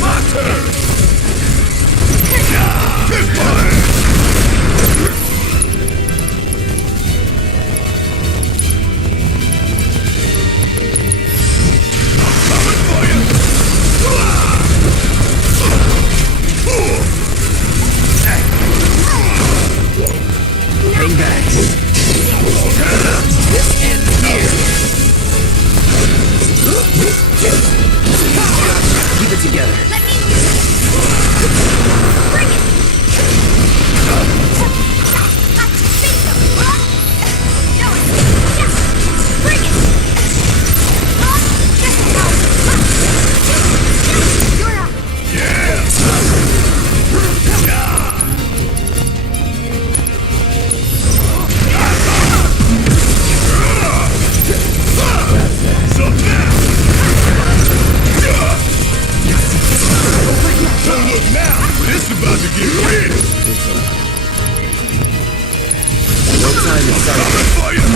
My turn! Get fire! I'm coming for you! Hang back. This ends here. Keep it together. Let me bring it. No, bring it. You're up. Don't look now, but it's about to get real. No time to start. Coming for you.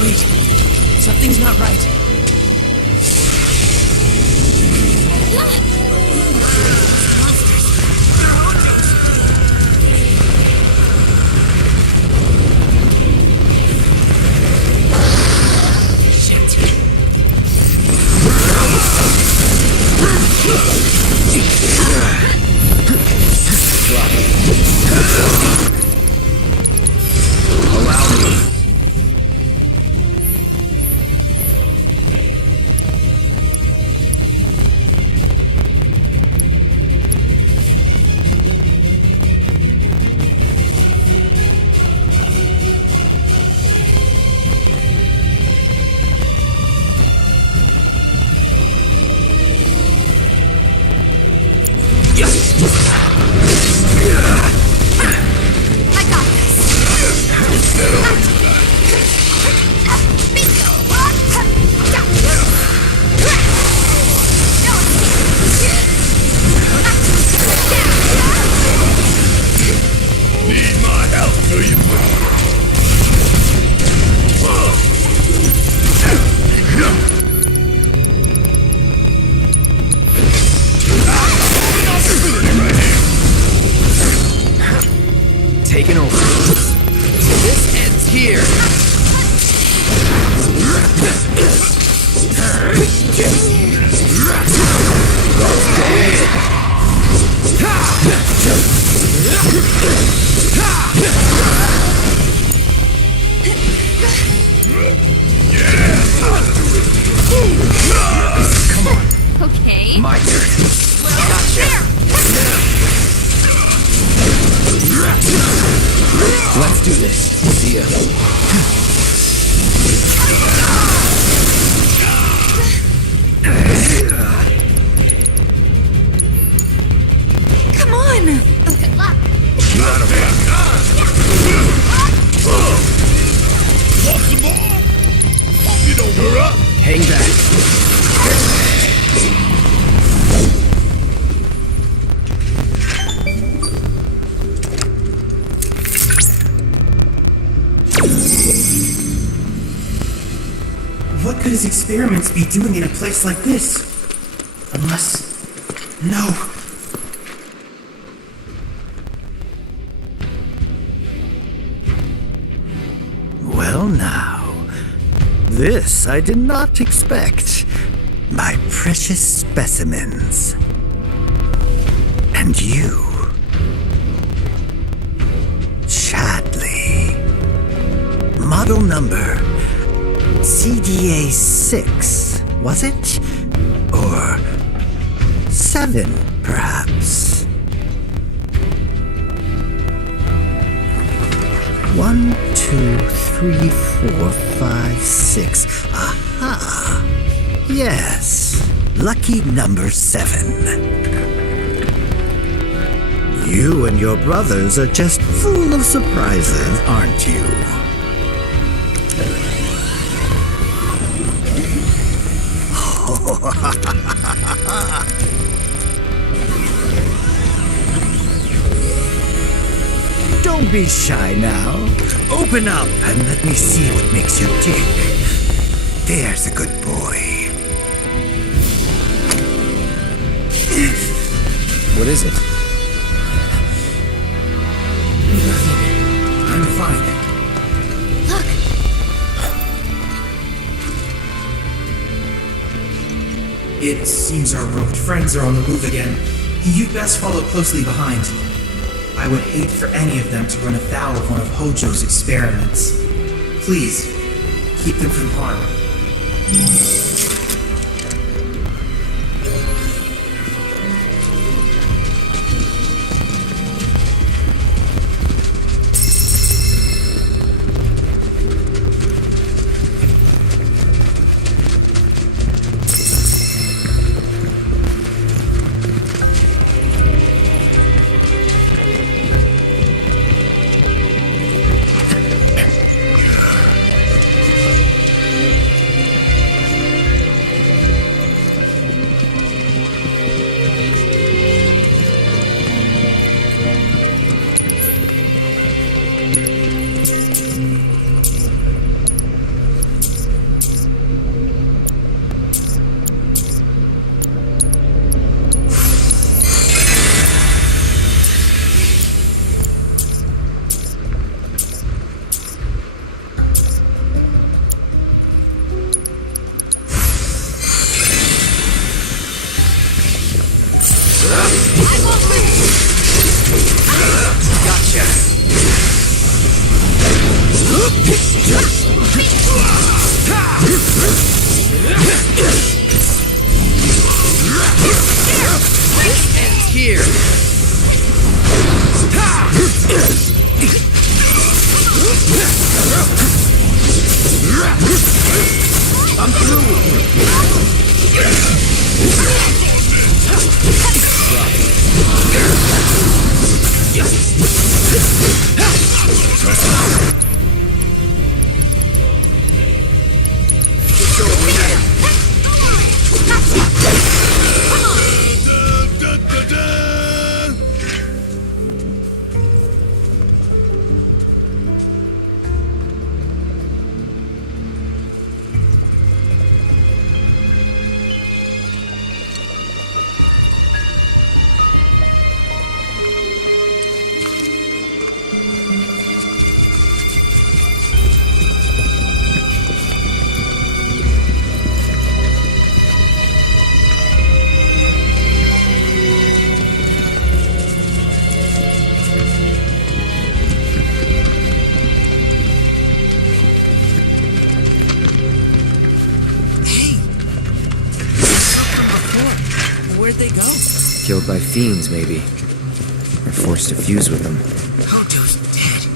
Wait, something's not right. Allow me. I got this. Need my help, do you? Taken over. This ends here. Come on. Okay. My turn. Gotcha. Let's do this. See ya. Come on. Good luck. Not a bad Want some more? Hope you don't hurry up. Hang back. What could his experience experiments be doing in a place like this? Unless... No. Well now, this I did not expect. My precious specimens. And you, Chadley. Model number CDA-6, was it? Or 7, perhaps? 1, 2, 3, 4, 5, 6. Aha! Yes, lucky number 7. You and your brothers are just full of surprises, aren't you? Don't be shy now. Open up and let me see what makes you tick. There's a good boy. What is it? I'm fine. Look! It seems our rogue friends are on the move again. You'd best follow closely behind. I would hate for any of them to run afoul of one of Hojo's experiments. Please, keep them from harm. Here! I'm through with Where'd they go? Killed by fiends, maybe. Or forced to fuse with them. Hojo's dead.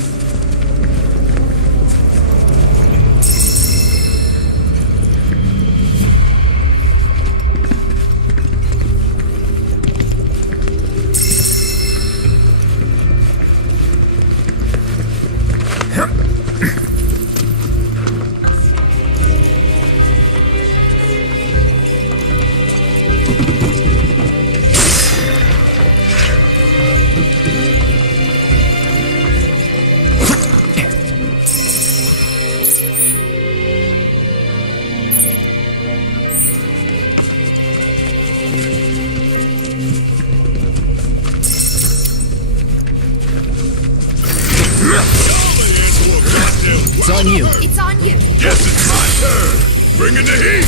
on you. It's on you. Guess it's my turn. Bring in the heat.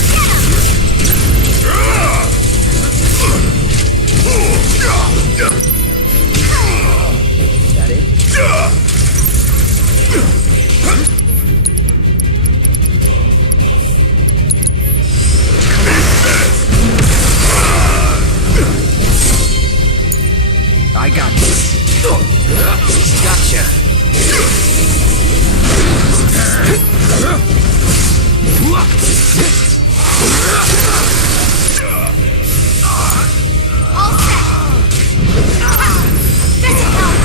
That it? I got this. Gotcha. All set. This will help.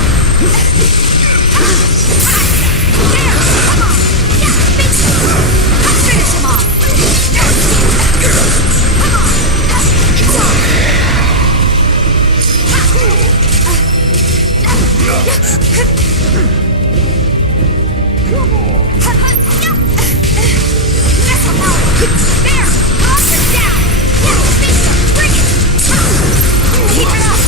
There, come on. Yeah, fix it. Let's finish him off. Come on. It's on. This will help. There, knock him down. Bingo, bring it. Keep it up.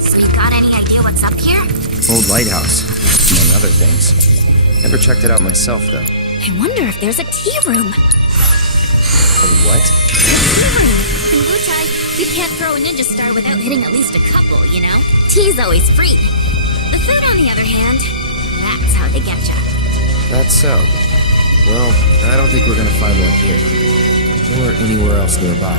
So you got any idea what's up here? Old lighthouse, among other things. Never checked it out myself, though. I wonder if there's a tea room. A what? Tea room. In Wutai, you can't throw a ninja star without hitting at least a couple, you know? Tea's always free. The food, on the other hand, that's how they get ya. That's so. Well, I don't think we're gonna find one here. Or anywhere else nearby.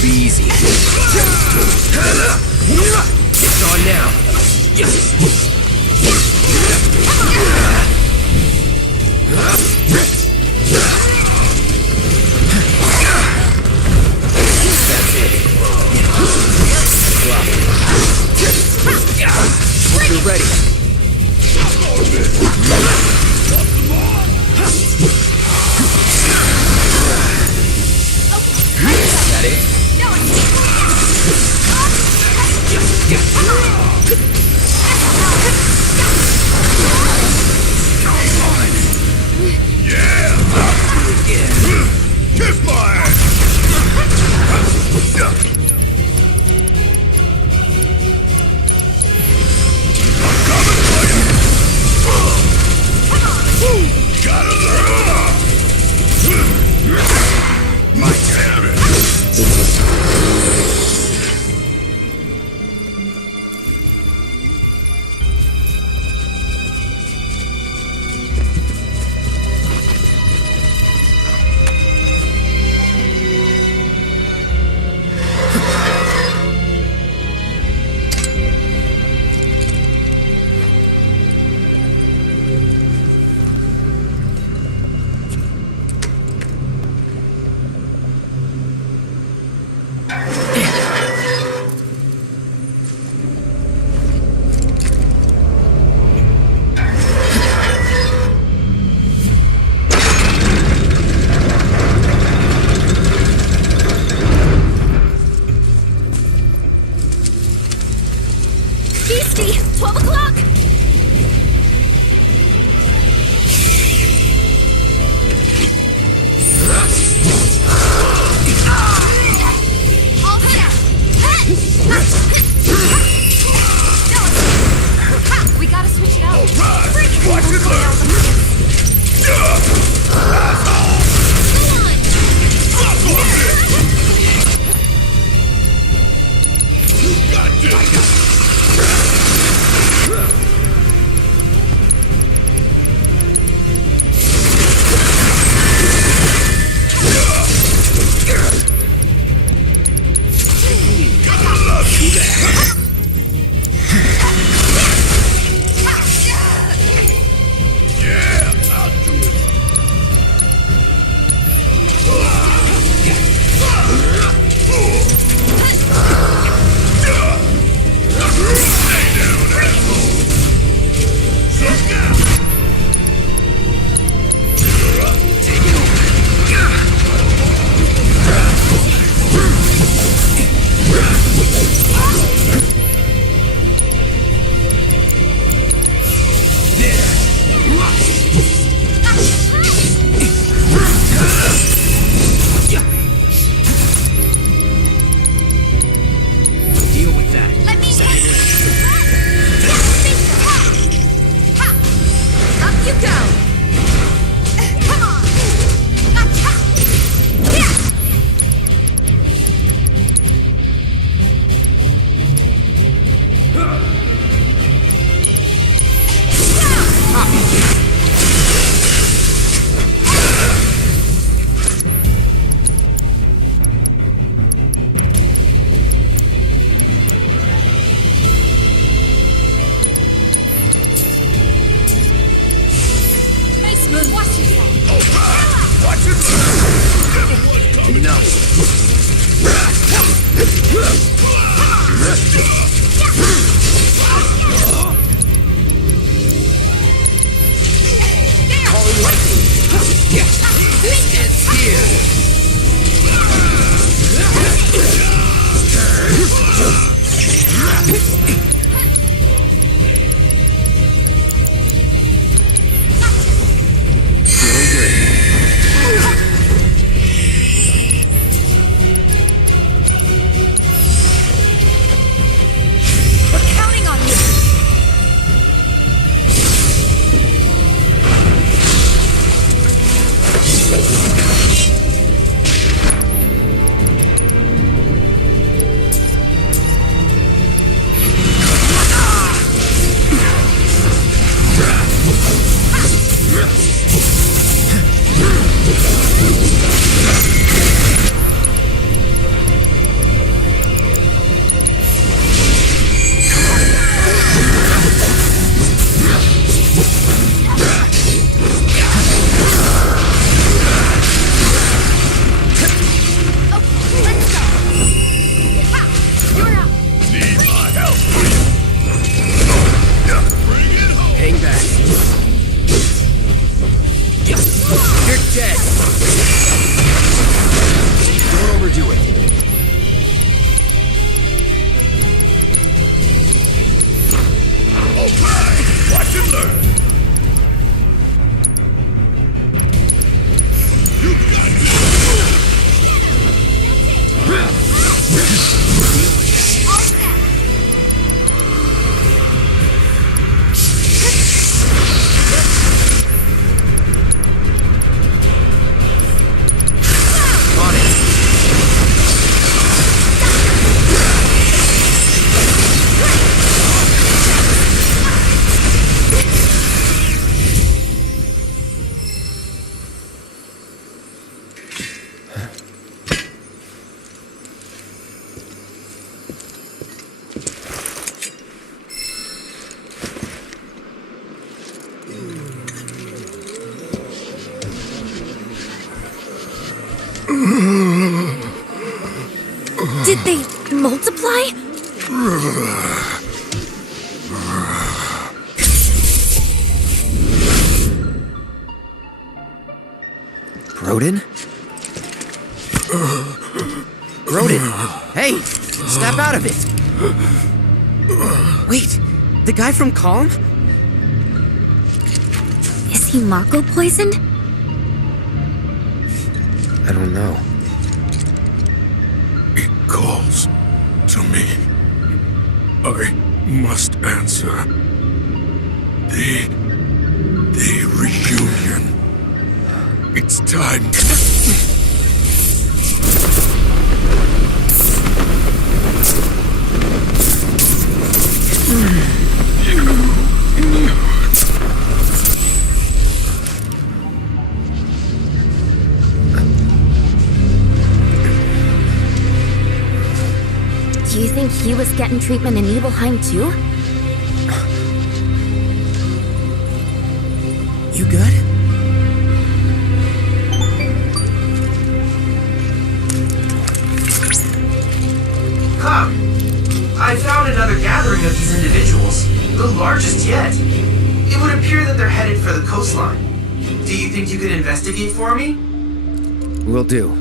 Be easy. It's on now. That's it. Hope you're ready. Is that it? No, it's Did they multiply? Broden? Broden! Hey! Snap out of it! Wait! The guy from Calm? Is he Mako poisoned? I don't know. It calls to me. I must answer. The reunion. It's time. Do you think he was getting treatment in Nibelheim too? You good? Come. I found another gathering of these individuals, the largest yet. It would appear that they're headed for the coastline. Do you think you could investigate for me? Will do.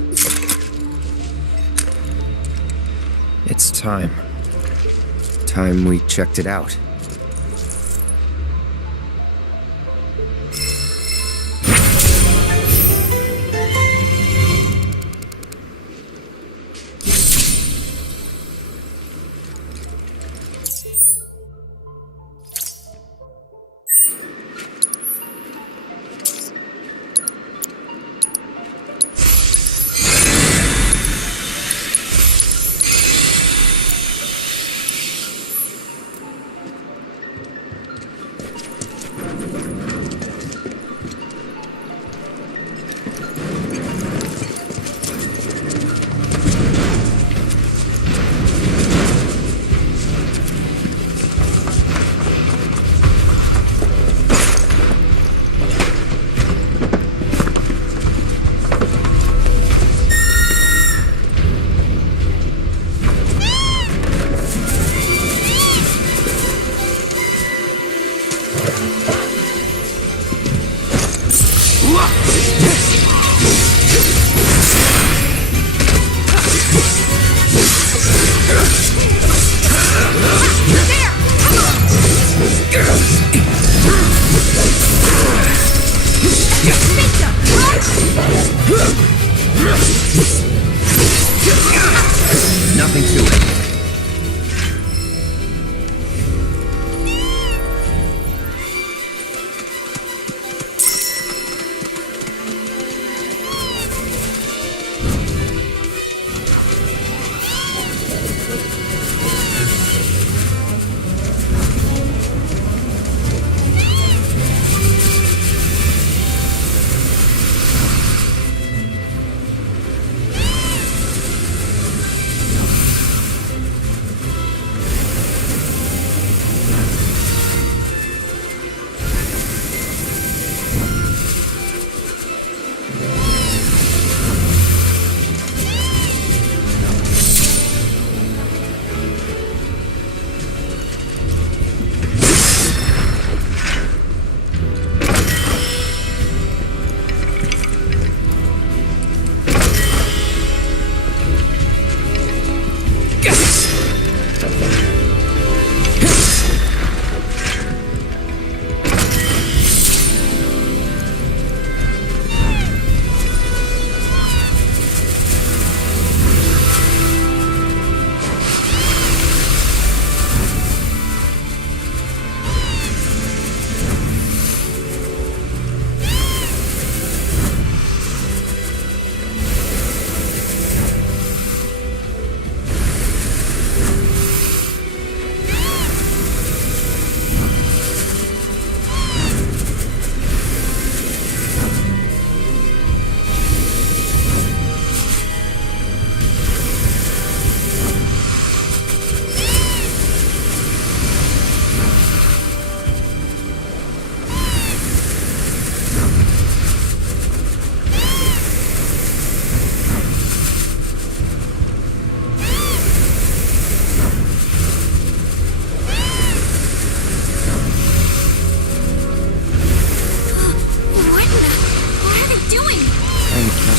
It's time. Time we checked it out. Nothing to it.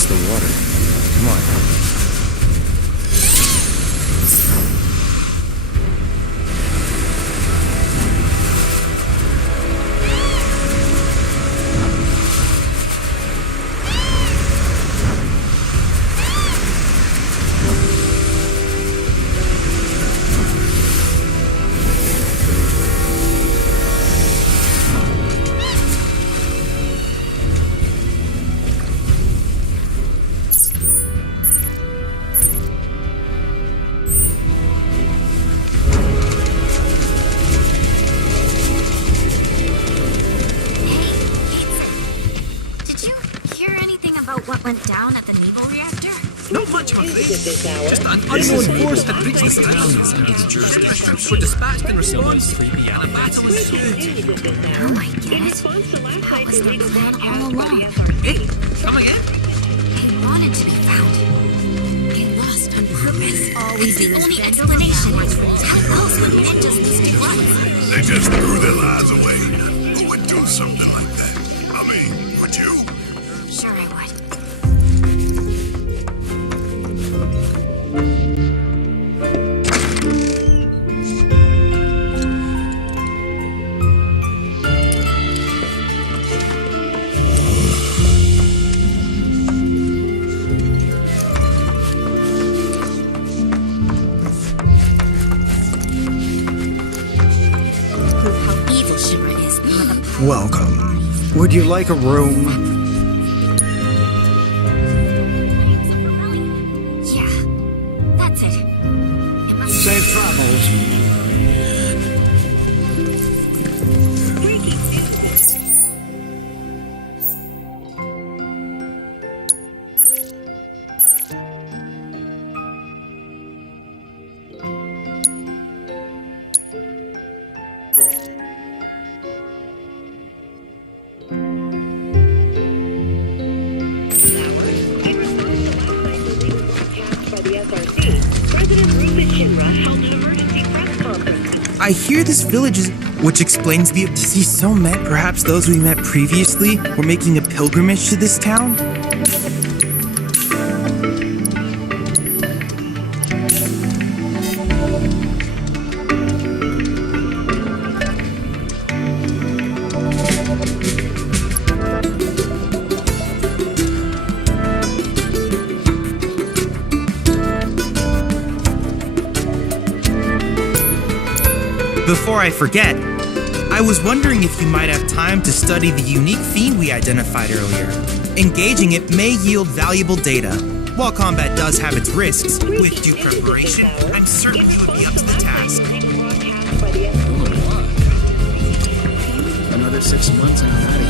The water. Come on. about what went down at the naval reactor? Not much of a thing. Just an unknown force had reached this town under the jurisdiction. Troops were dispatched in response, and a battle ensued. Oh, I get it. That was the plan all along. Hey, come again? They wanted to be found. They lost on purpose. It's the only explanation. How else would ninjas lose to us? They just threw their lives away. Who would do something like that? I mean, would you? Sure I would. Prove how evil Shinra is. With a power. Welcome. Would you like a room? Yeah, that's it. It must Safe travels. I hear this village is, which explains the. Does he so met? Perhaps those we met previously were making a pilgrimage to this town? Before I forget, I was wondering if you might have time to study the unique fiend we identified earlier. Engaging it may yield valuable data. While combat does have its risks, with due preparation, I'm certain you would be up to the task. Another 6 months and I'm out of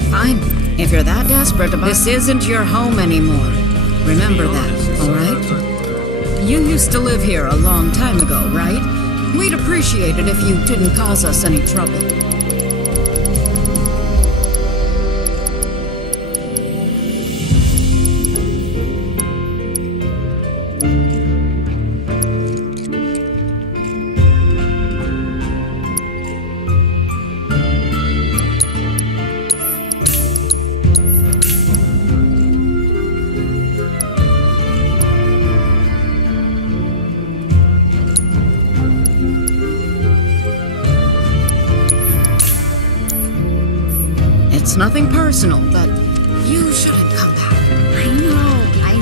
here. Fine. If you're that desperate about this isn't your home anymore. Remember that, alright? You used to live here a long time ago, right? We'd appreciate it if you didn't cause us any trouble. It's nothing personal, but you shouldn't come back. I know. I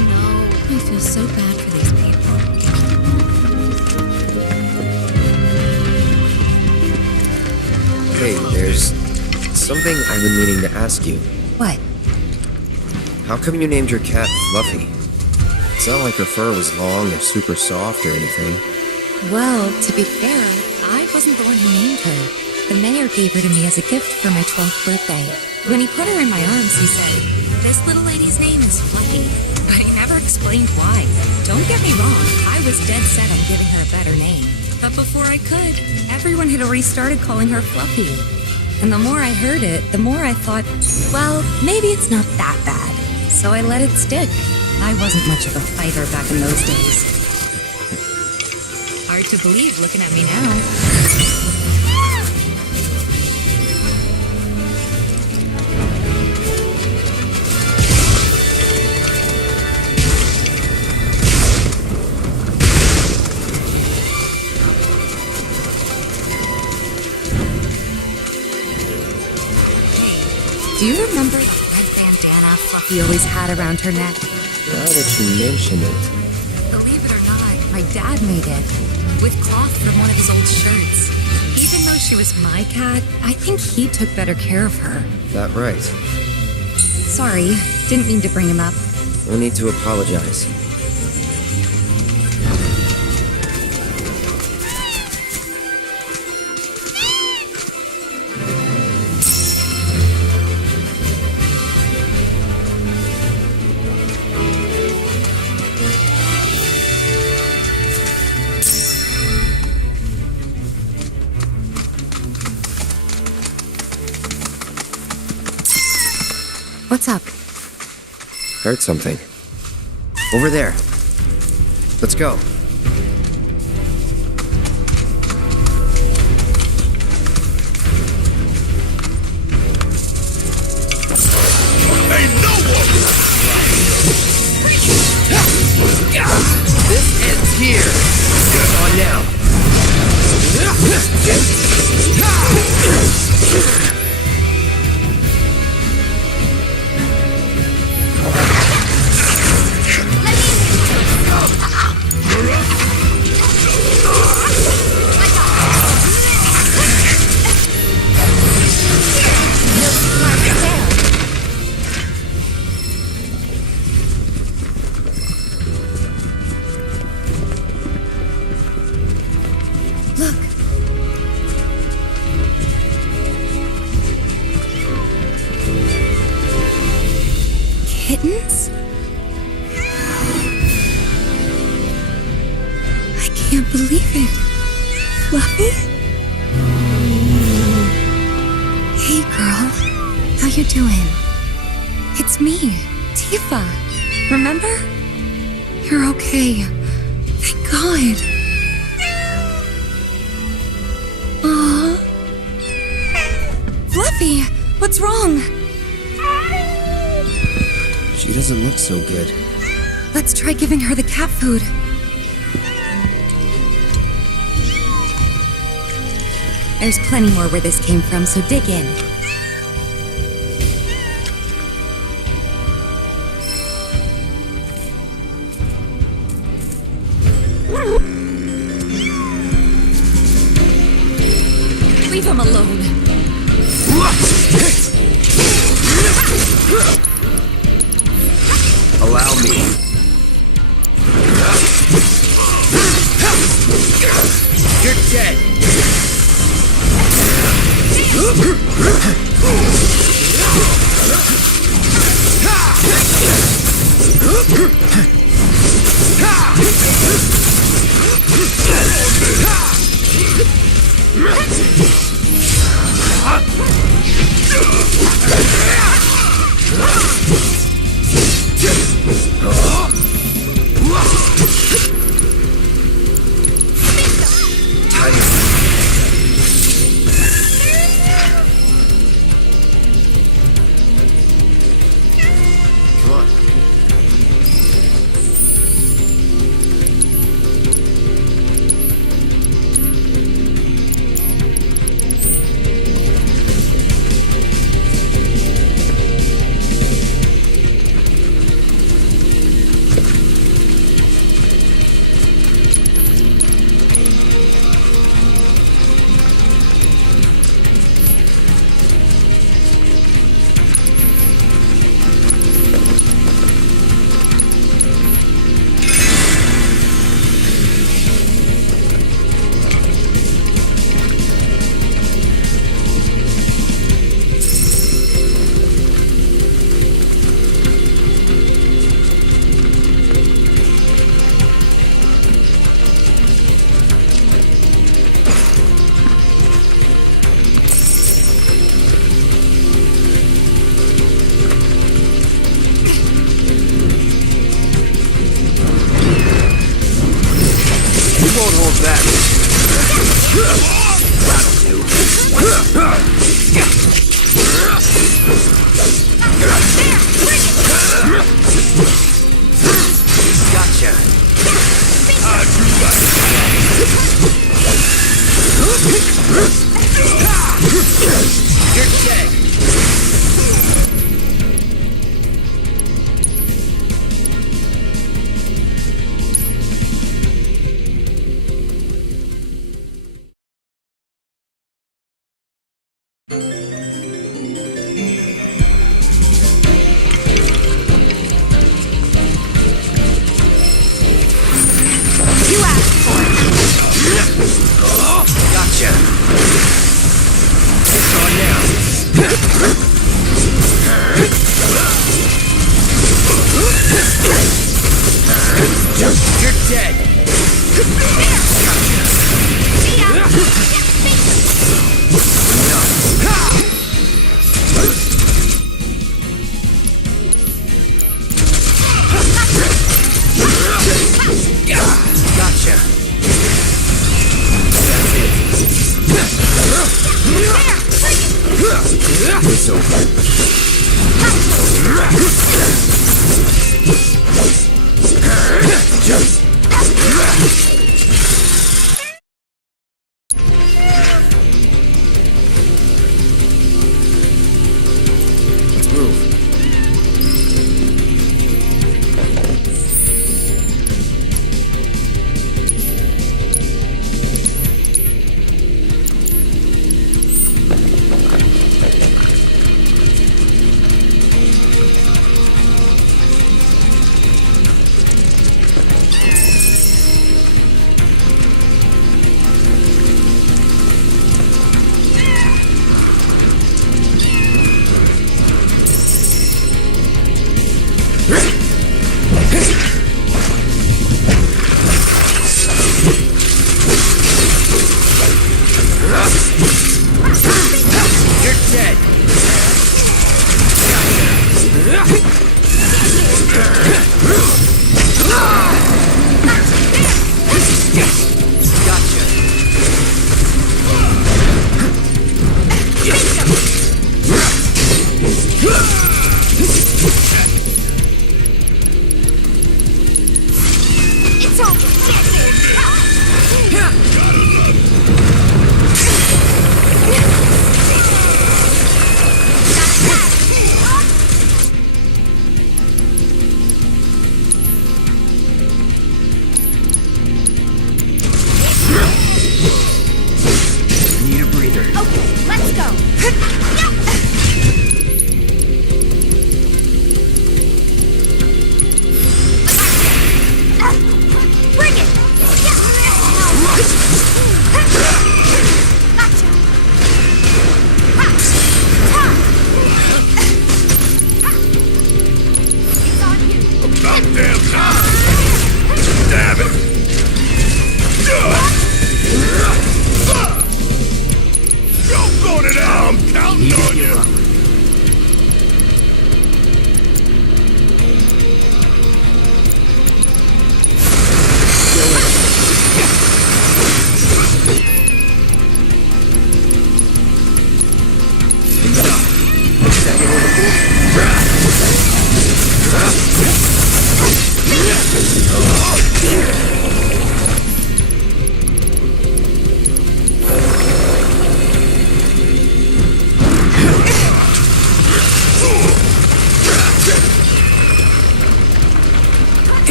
feel so bad for these people. Hey, there's something I've been meaning to ask you. What? How come you named your cat Fluffy? It's not like her fur was long or super soft or anything. Well, to be fair, I wasn't the one who named her. The mayor gave her to me as a gift for my 12th birthday. When he put her in my arms, he said, "This little lady's name is Fluffy." But he never explained why. Don't get me wrong, I was dead set on giving her a better name. But before I could, everyone had already started calling her Fluffy. And the more I heard it, the more I thought, well, maybe it's not that bad. So I let it stick. I wasn't much of a fighter back in those days. Hard to believe looking at me now. Do you remember the red bandana Fluffy always had around her neck? Now that you mention it. Believe it or not, my dad made it. With cloth from one of his old shirts. Even though she was my cat, I think he took better care of her. That right. Sorry, didn't mean to bring him up. No need to apologize. What's up? Heard something. Over there. Let's go. Ain't no one! This ends here. It's on now. Look. Kittens? I can't believe it. Fluffy? Hey, girl. How you doing? It's me, Tifa. Remember? You're okay. Thank God. Aww. Fluffy, what's wrong? She doesn't look so good. Let's try giving her the cat food. There's plenty more where this came from, so dig in. Leave him alone. Allow me. You're dead. Come on. Won't hold back. Gotcha. You're dead. Gotcha. It's on now. You're dead. It's over. Let's move.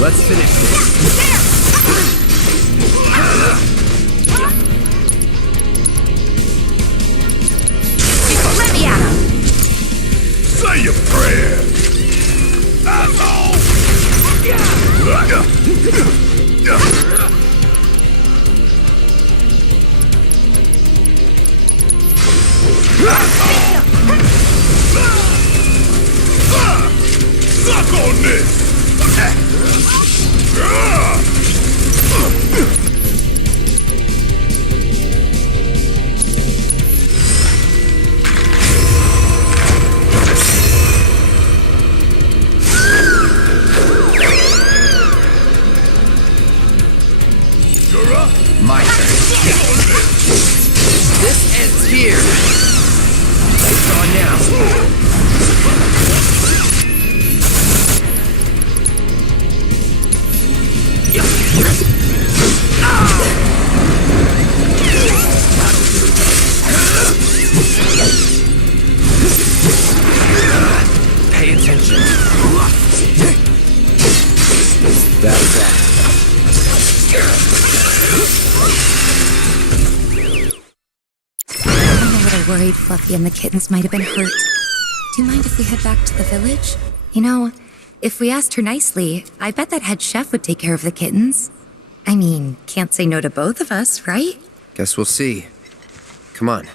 Let's finish this. Let me at him. Say your prayer. That's all. Suck on this. You're up. My turn. This ends here. It's on now. Pay attention. That's that. I'm a little worried Fluffy and the kittens might have been hurt. Do you mind if we head back to the village? You know, if we asked her nicely, I bet that head chef would take care of the kittens. I mean, can't say no to both of us, right? Guess we'll see. Come on.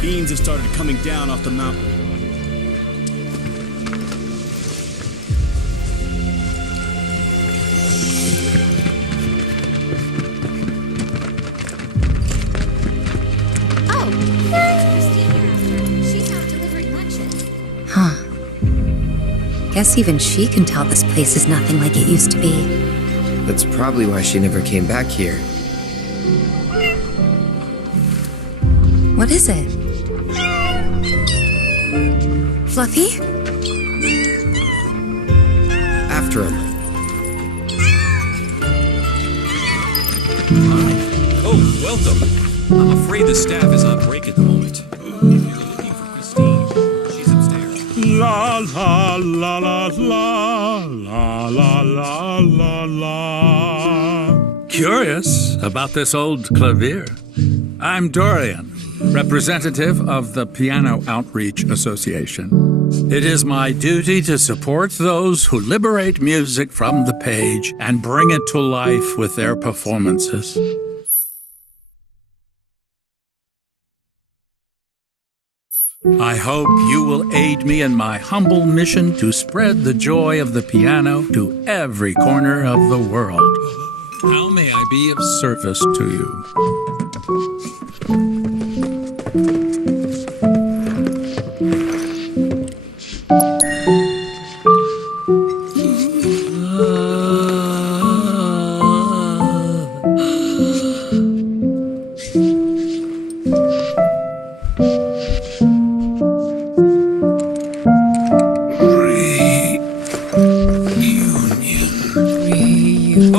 Beans have started coming down off the mountain. Oh, there's Christine hereafter. She's out delivering lunches. Huh. Guess even she can tell this place is nothing like it used to be. That's probably why she never came back here. What is it? Fluffy? After him. Oh, welcome. I'm afraid the staff is on break at the moment. If you're looking for Christine, she's upstairs. La la la la la la la la la la. Curious about this old clavier. I'm Dorian, representative of the Piano Outreach Association. It is my duty to support those who liberate music from the page and bring it to life with their performances. I hope you will aid me in my humble mission to spread the joy of the piano to every corner of the world. How may I be of service to you?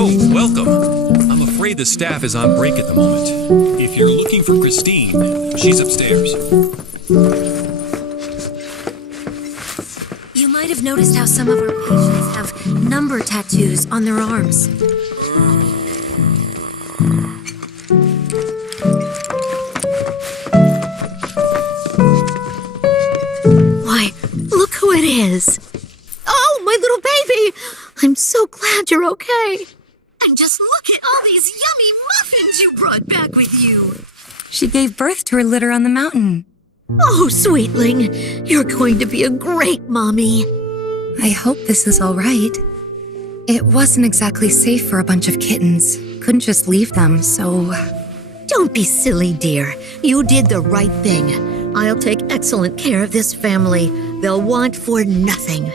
Oh, welcome. I'm afraid the staff is on break at the moment. If you're looking for Christine, she's upstairs. You might have noticed how some of our patients have number tattoos on their arms. Why, look who it is. Oh, my little baby! I'm so glad you're okay. And just look at all these yummy muffins you brought back with you. She gave birth to her litter on the mountain. Oh, sweetling, you're going to be a great mommy. I hope this is all right. It wasn't exactly safe for a bunch of kittens. Couldn't just leave them, so... Don't be silly, dear. You did the right thing. I'll take excellent care of this family. They'll want for nothing.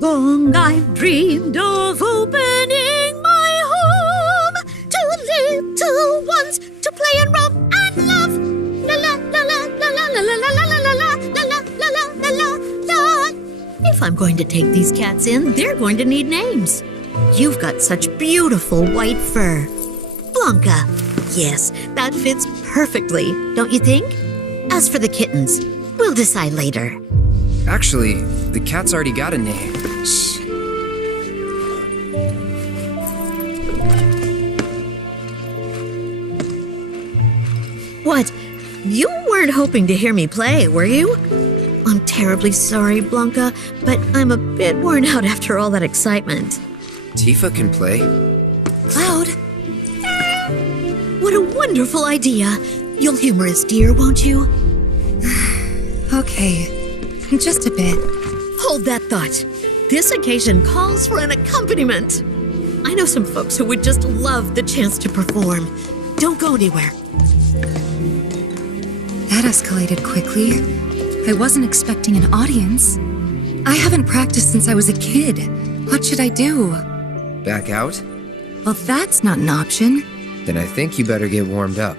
Long I've dreamed of opening my home to little ones to play and romp and love. La la la la la la la la la la la la la la la la la. If I'm going to take these cats in, they're going to need names. You've got such beautiful white fur. Blanca. Yes, that fits perfectly, don't you think? As for the kittens, we'll decide later. Actually, the cat's already got a name. Shh. What? You weren't hoping to hear me play, were you? I'm terribly sorry, Blanca, but I'm a bit worn out after all that excitement. Tifa can play. Cloud? What a wonderful idea. You'll humor us, dear, won't you? Okay, just a bit. Hold that thought. This occasion calls for an accompaniment. I know some folks who would just love the chance to perform. Don't go anywhere. That escalated quickly. I wasn't expecting an audience. I haven't practiced since I was a kid. What should I do? Back out? Well, that's not an option. Then I think you better get warmed up.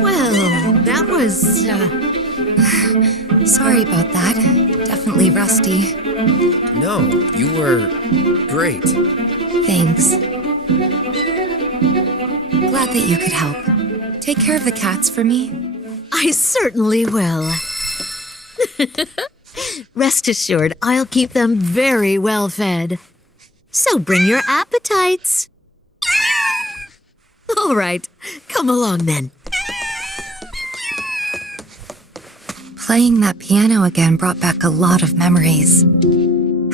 Well, that was, Sorry about that. Definitely rusty. No, you were great. Thanks. Glad that you could help. Take care of the cats for me. I certainly will. Rest assured, I'll keep them very well fed. So bring your appetites. All right, come along then. Playing that piano again brought back a lot of memories.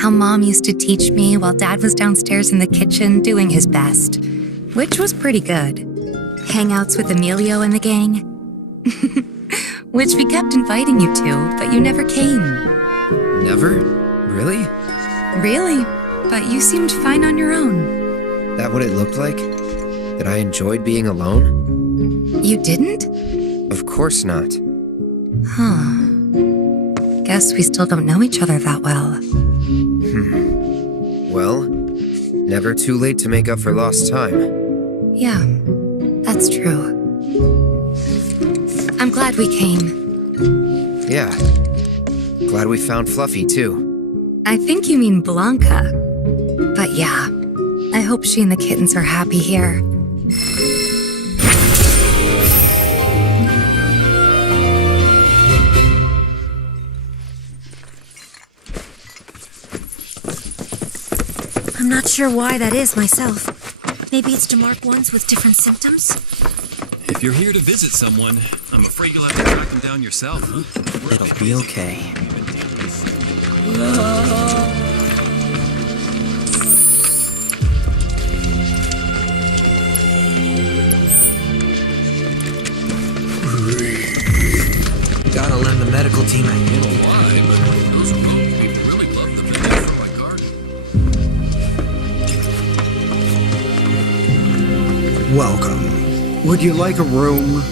How Mom used to teach me while Dad was downstairs in the kitchen doing his best, which was pretty good. Hangouts with Emilio and the gang, which we kept inviting you to, but you never came. Never? Really? Really? But you seemed fine on your own. That what it looked like? That I enjoyed being alone? You didn't? Of course not. Huh. Guess we still don't know each other that well. Well, never too late to make up for lost time. Yeah, that's true. I'm glad we came. Yeah. Glad we found Fluffy, too. I think you mean Blanca. But yeah, I hope she and the kittens are happy here. I'm not sure why that is myself. Maybe it's to mark ones with different symptoms? If you're here to visit someone, I'm afraid you'll have to track them down yourself, huh? It'll be okay. Gotta lend the medical team a hand. Why? But those remote people really love the video from my car. Welcome. Would you like a room?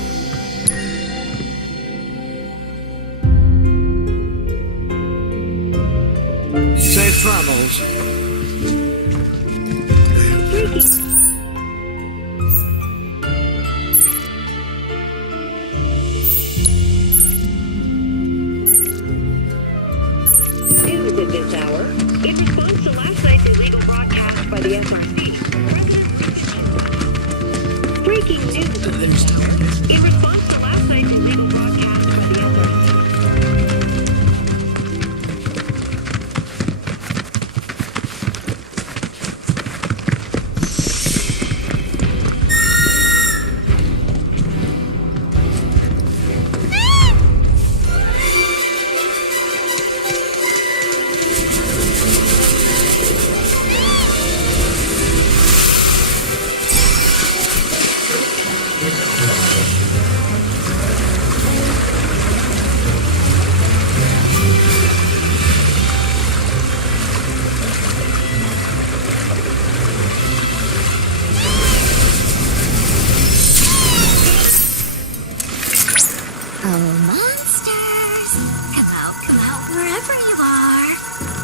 Safe travels. News at this hour. In response to last night's illegal broadcast by the SRC. Breaking news. In response to last night's illegal broadcast by the SRC.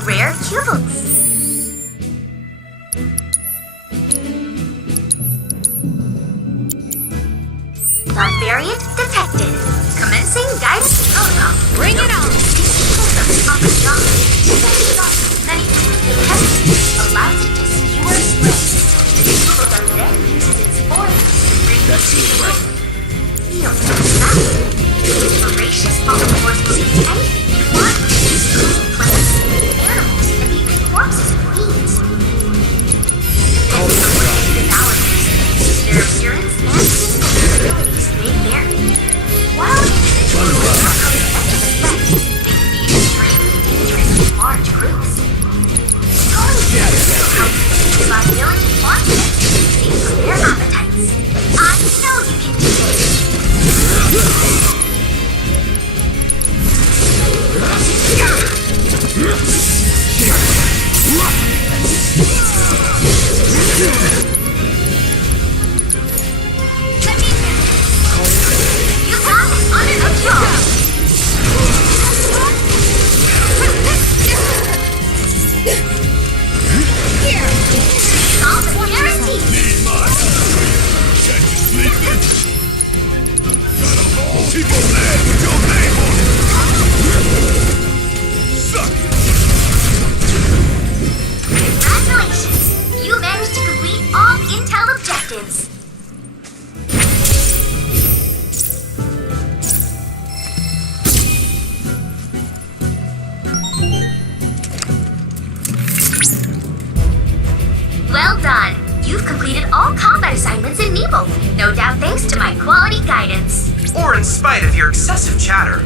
Rare cubes. Variant detected. Commencing guidance protocol. Bring it on! Many allows it to skewer splits. Bubblegum then uses its oil to bring That's it, right? feels voracious omnivores will eat anything they want. Plants, animals, and even corpses will eat. Depending on what they devour, their appearance and physical capabilities may vary. While individuals may not have effective effects, they can be extremely dangerous in large groups. Totally will help you by ability quantities to from their appetites. I know you can do this. guidance. Or in spite of your excessive chatter.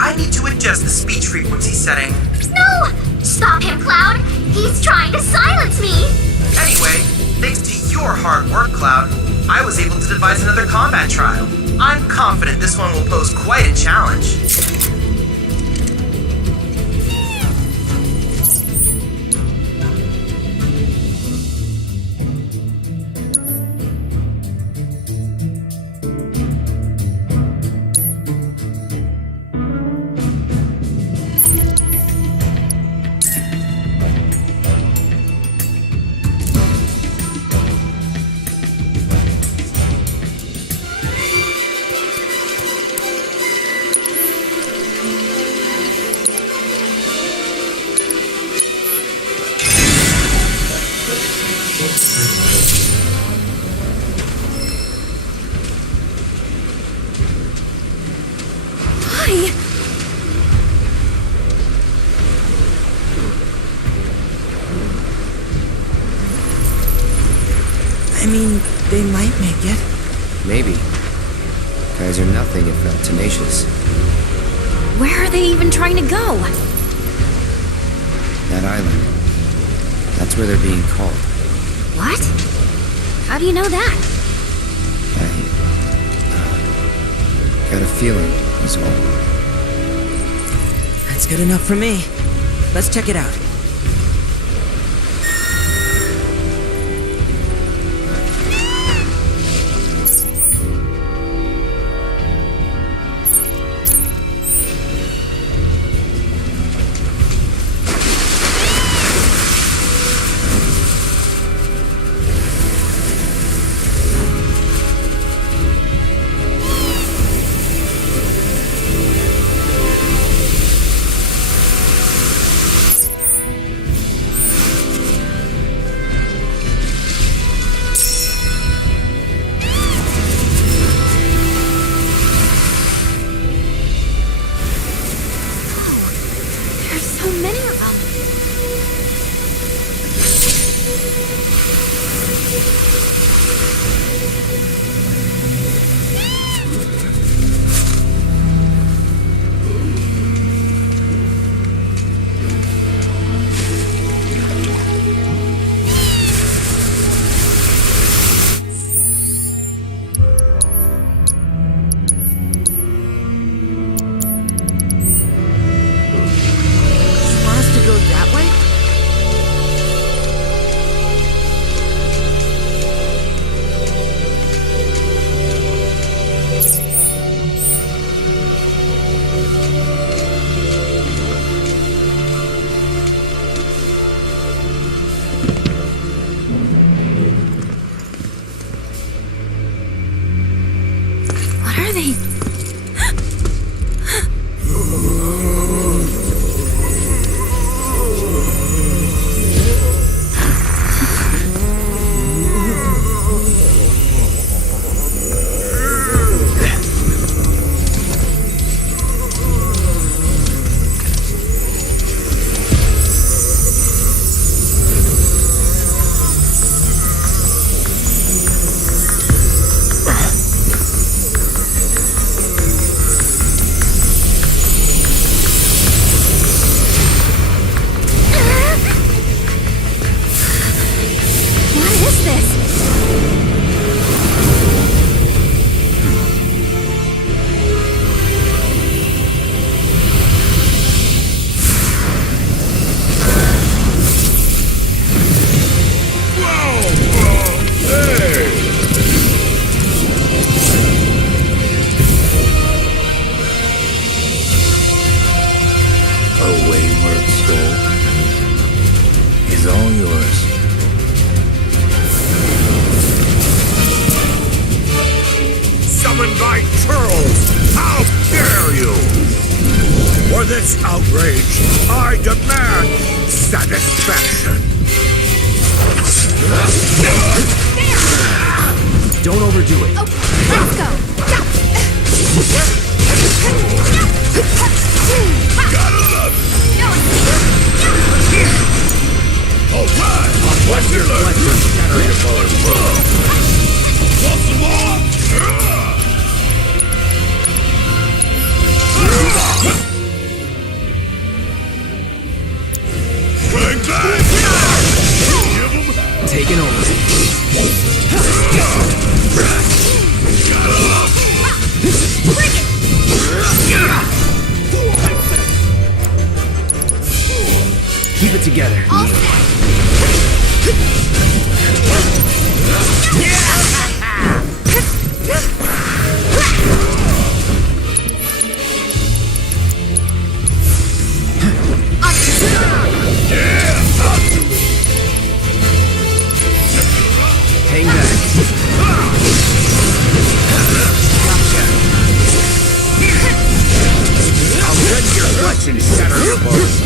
I need to adjust the speech frequency setting. No! Stop him, Cloud! He's trying to silence me! Anyway, thanks to your hard work, Cloud, I was able to devise another combat trial. I'm confident this one will pose quite a challenge. I mean, they might make it. Maybe. Guys are nothing if not tenacious. Where are they even trying to go? That island. That's where they're being called. What? How do you know that? I got a feeling, is all. That's good enough for me. Let's check it out. Summoned by Charles! How dare you! For this outrage, I demand satisfaction! Don't overdo it. Oh, let's go! Gotta love it! Alright! What's your left? Want some more? it together. Hang back. I'll rend your flesh and shatter your bones.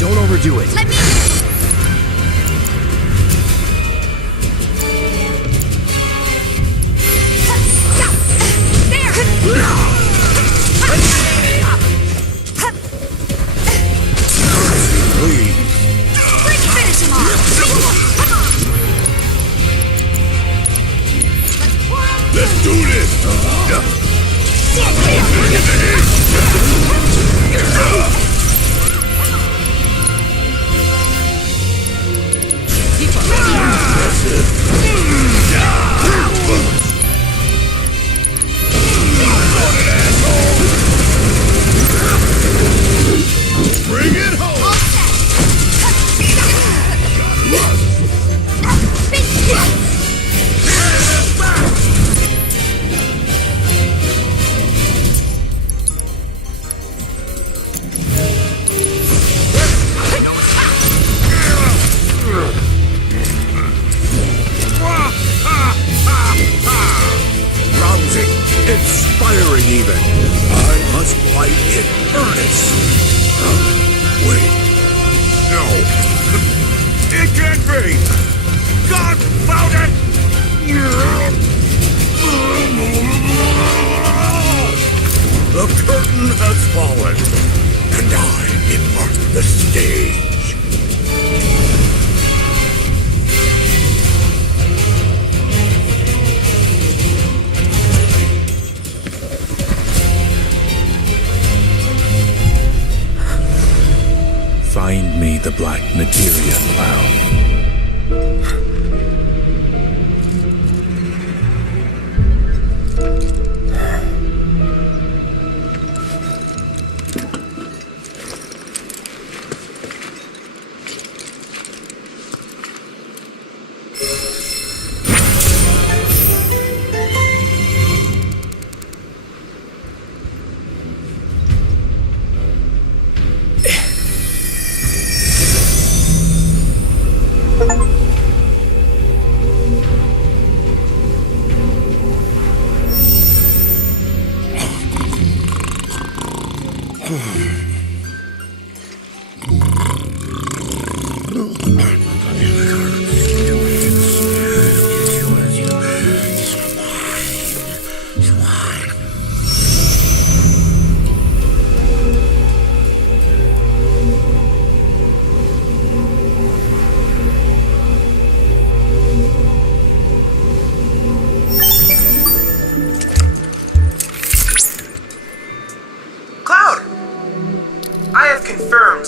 Don't overdo it. Let me... Finish him off! Come on! Let's do this! Bring it home! Rousing, inspiring even. I must fight in earnest. Wait. No. It can't be! Confound it! The curtain has fallen, and I impart the stage. Find me the black materia cloud.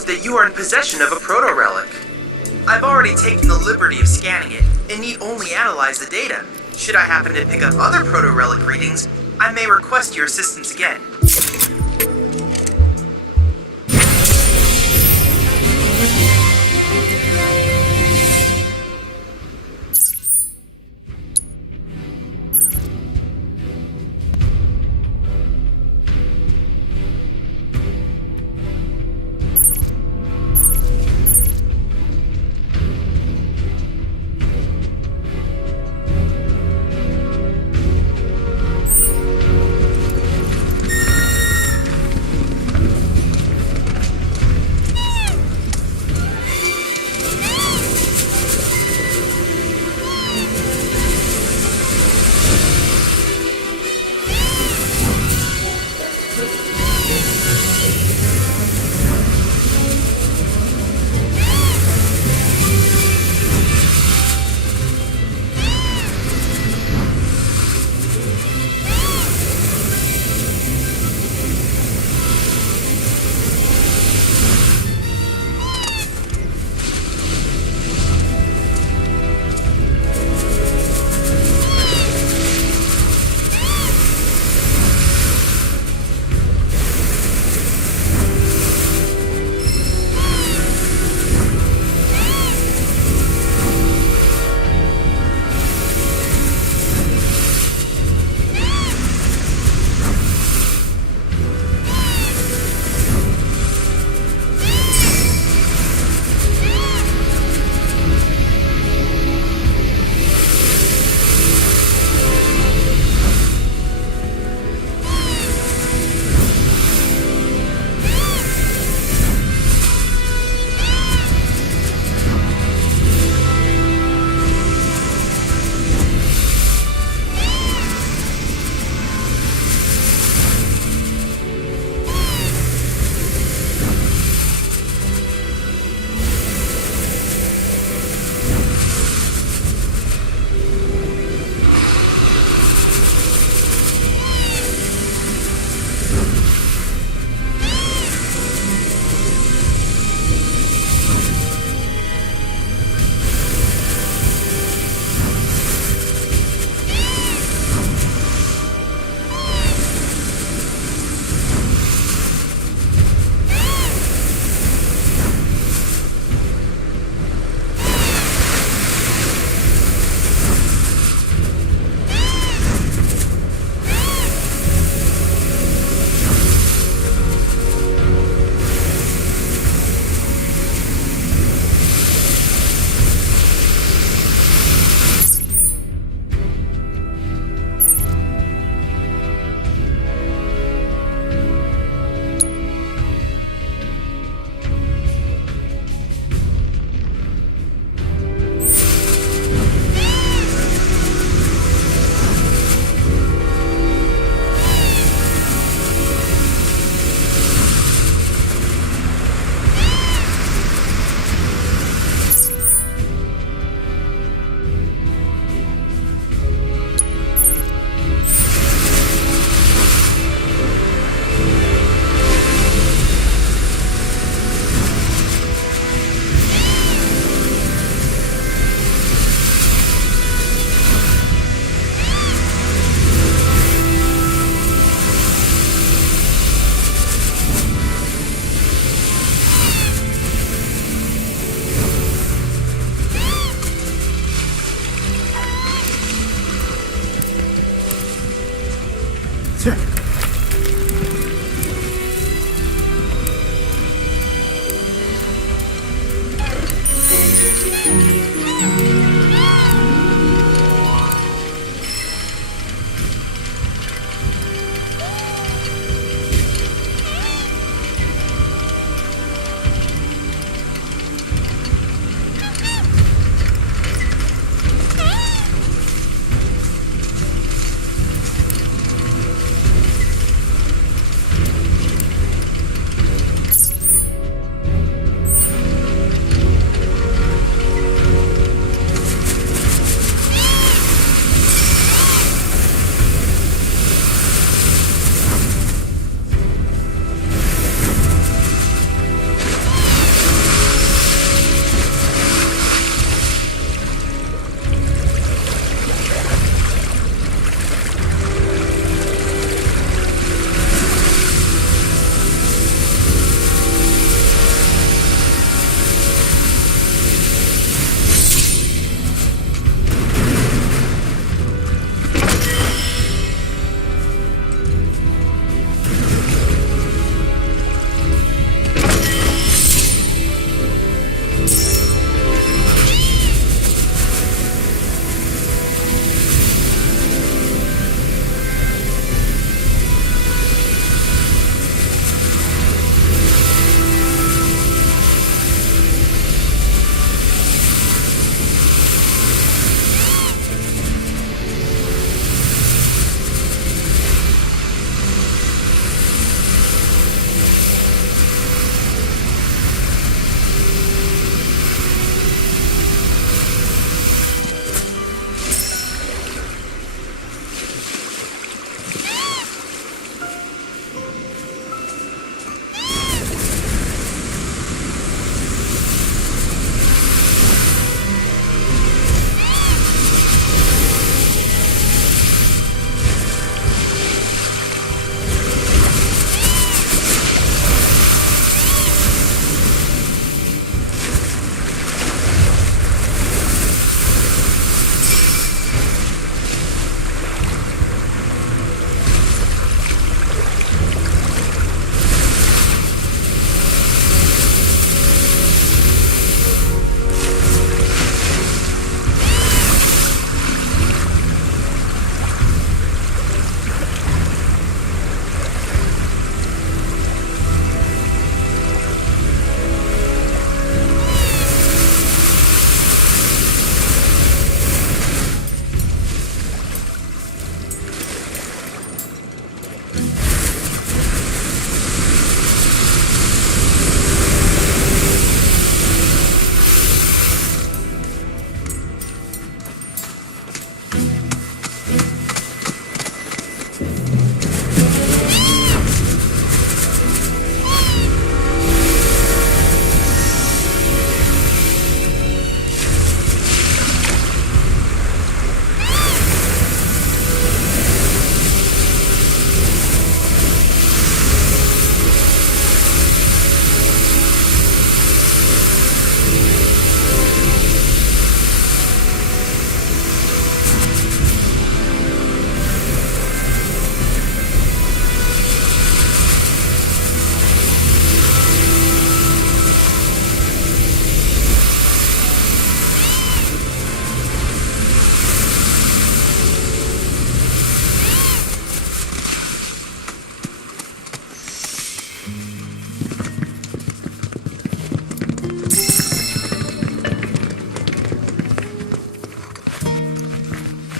That you are in possession of a proto-relic. I've already taken the liberty of scanning it, and need only analyze the data. Should I happen to pick up other proto-relic readings, I may request your assistance again.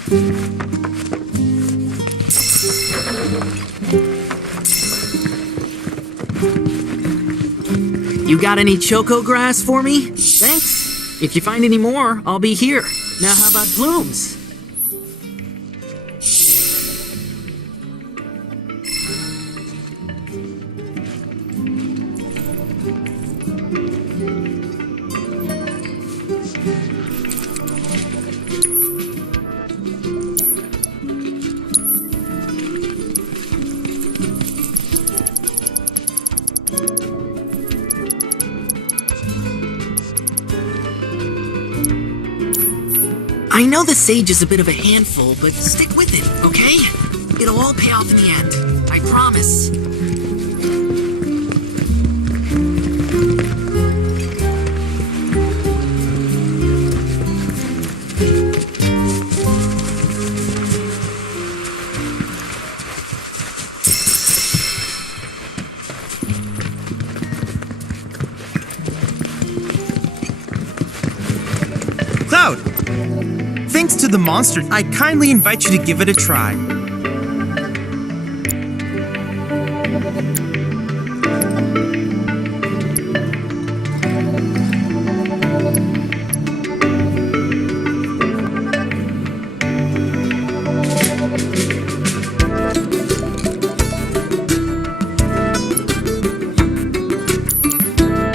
You got any choco grass for me? Thanks. If you find any more, I'll be here. Now how about blooms? I know the sage is a bit of a handful, but stick with it, okay? It'll all pay off in the end. I promise. Cloud! Thanks to the monster, I kindly invite you to give it a try.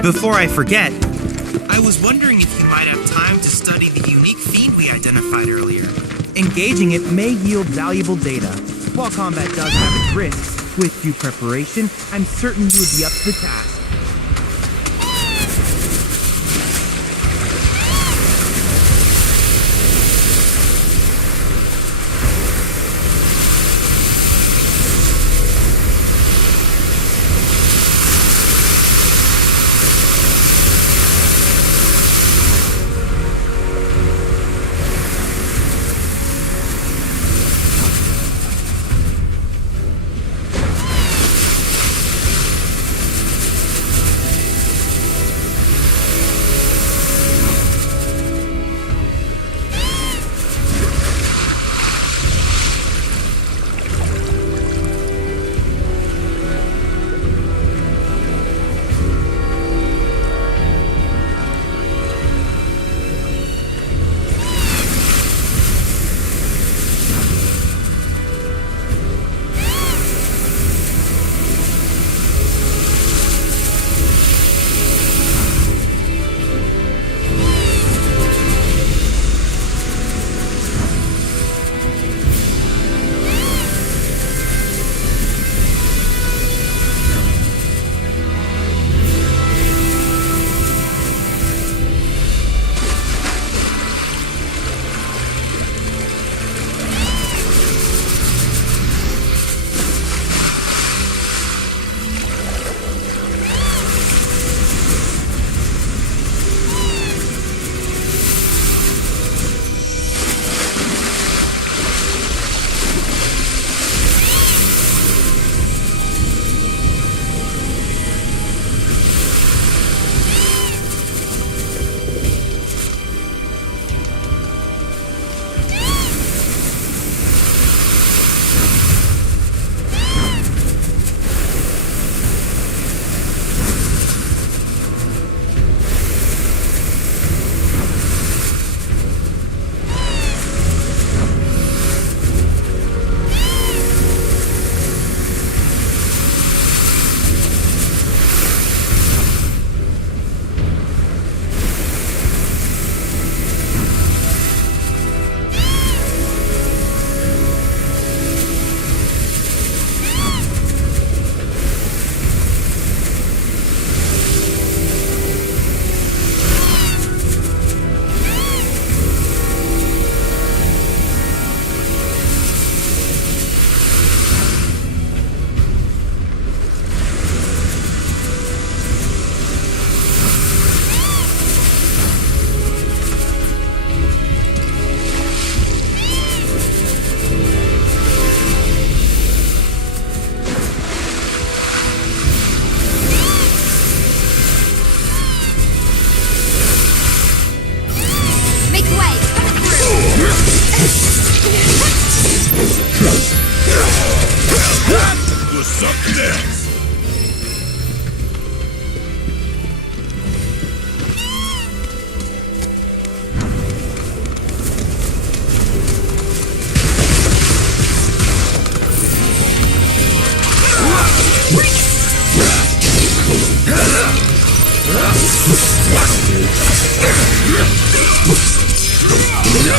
Before I forget, I was wondering if you might have time to study the unique fiend we identified earlier. Engaging it may yield valuable data. While combat does have its risks, with due preparation, I'm certain you would be up to the task.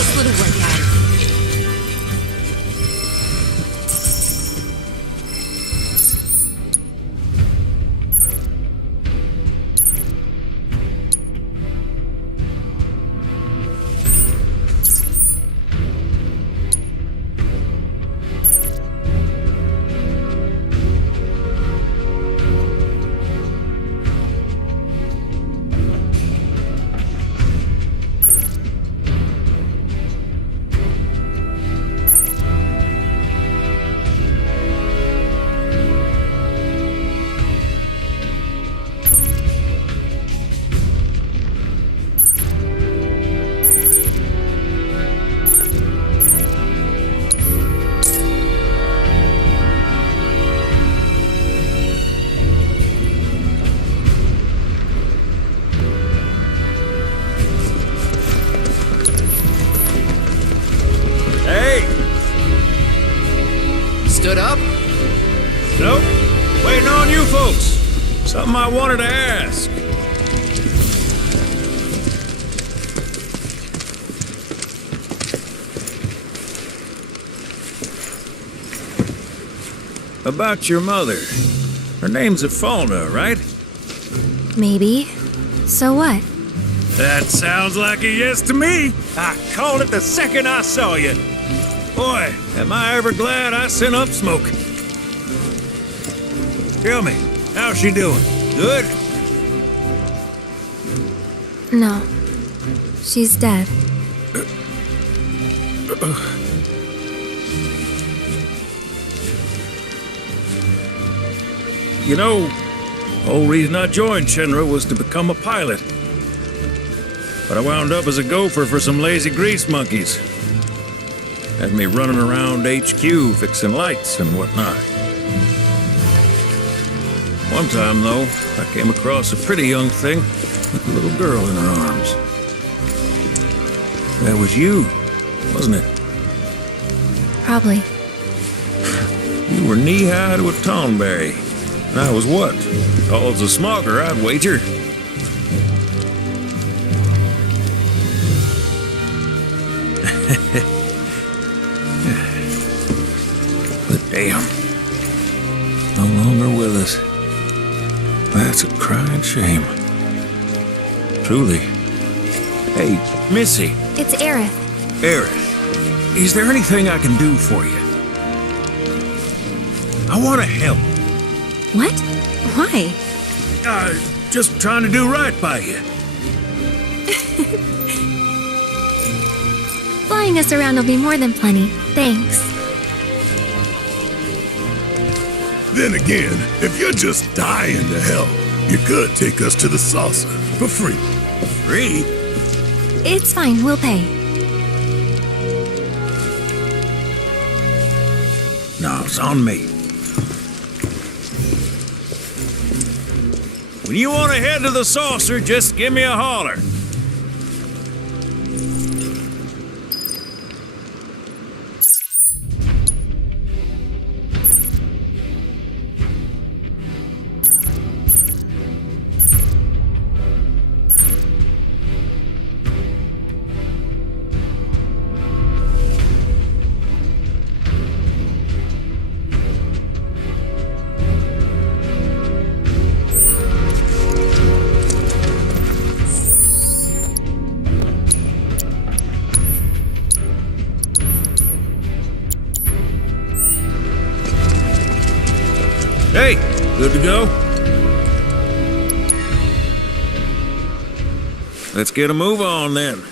Nice little workout. Stood up? Nope. Waiting on you folks. Something I wanted to ask. About your mother. Her name's Fauna, right? Maybe. So what? That sounds like a yes to me. I called it the second I saw you. Boy, am I ever glad I sent up smoke. Tell me, how's she doing? Good? No. She's dead. You know, the whole reason I joined Shinra was to become a pilot. But I wound up as a gopher for some lazy grease monkeys. Had me running around HQ fixing lights and whatnot. One time, though, I came across a pretty young thing with a little girl in her arms. That was you, wasn't it? Probably. You were knee-high to a tonberry. And I was what? Tall as a smogger, I'd wager. But damn, no longer with us. That's a crying shame. Truly. Hey, Missy. It's Aerith. Aerith, is there anything I can do for you? I want to help. What? Why? Just trying to do right by you. Flying us around will be more than plenty. Thanks. Then again, if you're just dying to help, you could take us to the saucer for free. Free? It's fine, we'll pay. No, it's on me. When you want to head to the saucer, just give me a holler. Hey, good to go? Let's get a move on then.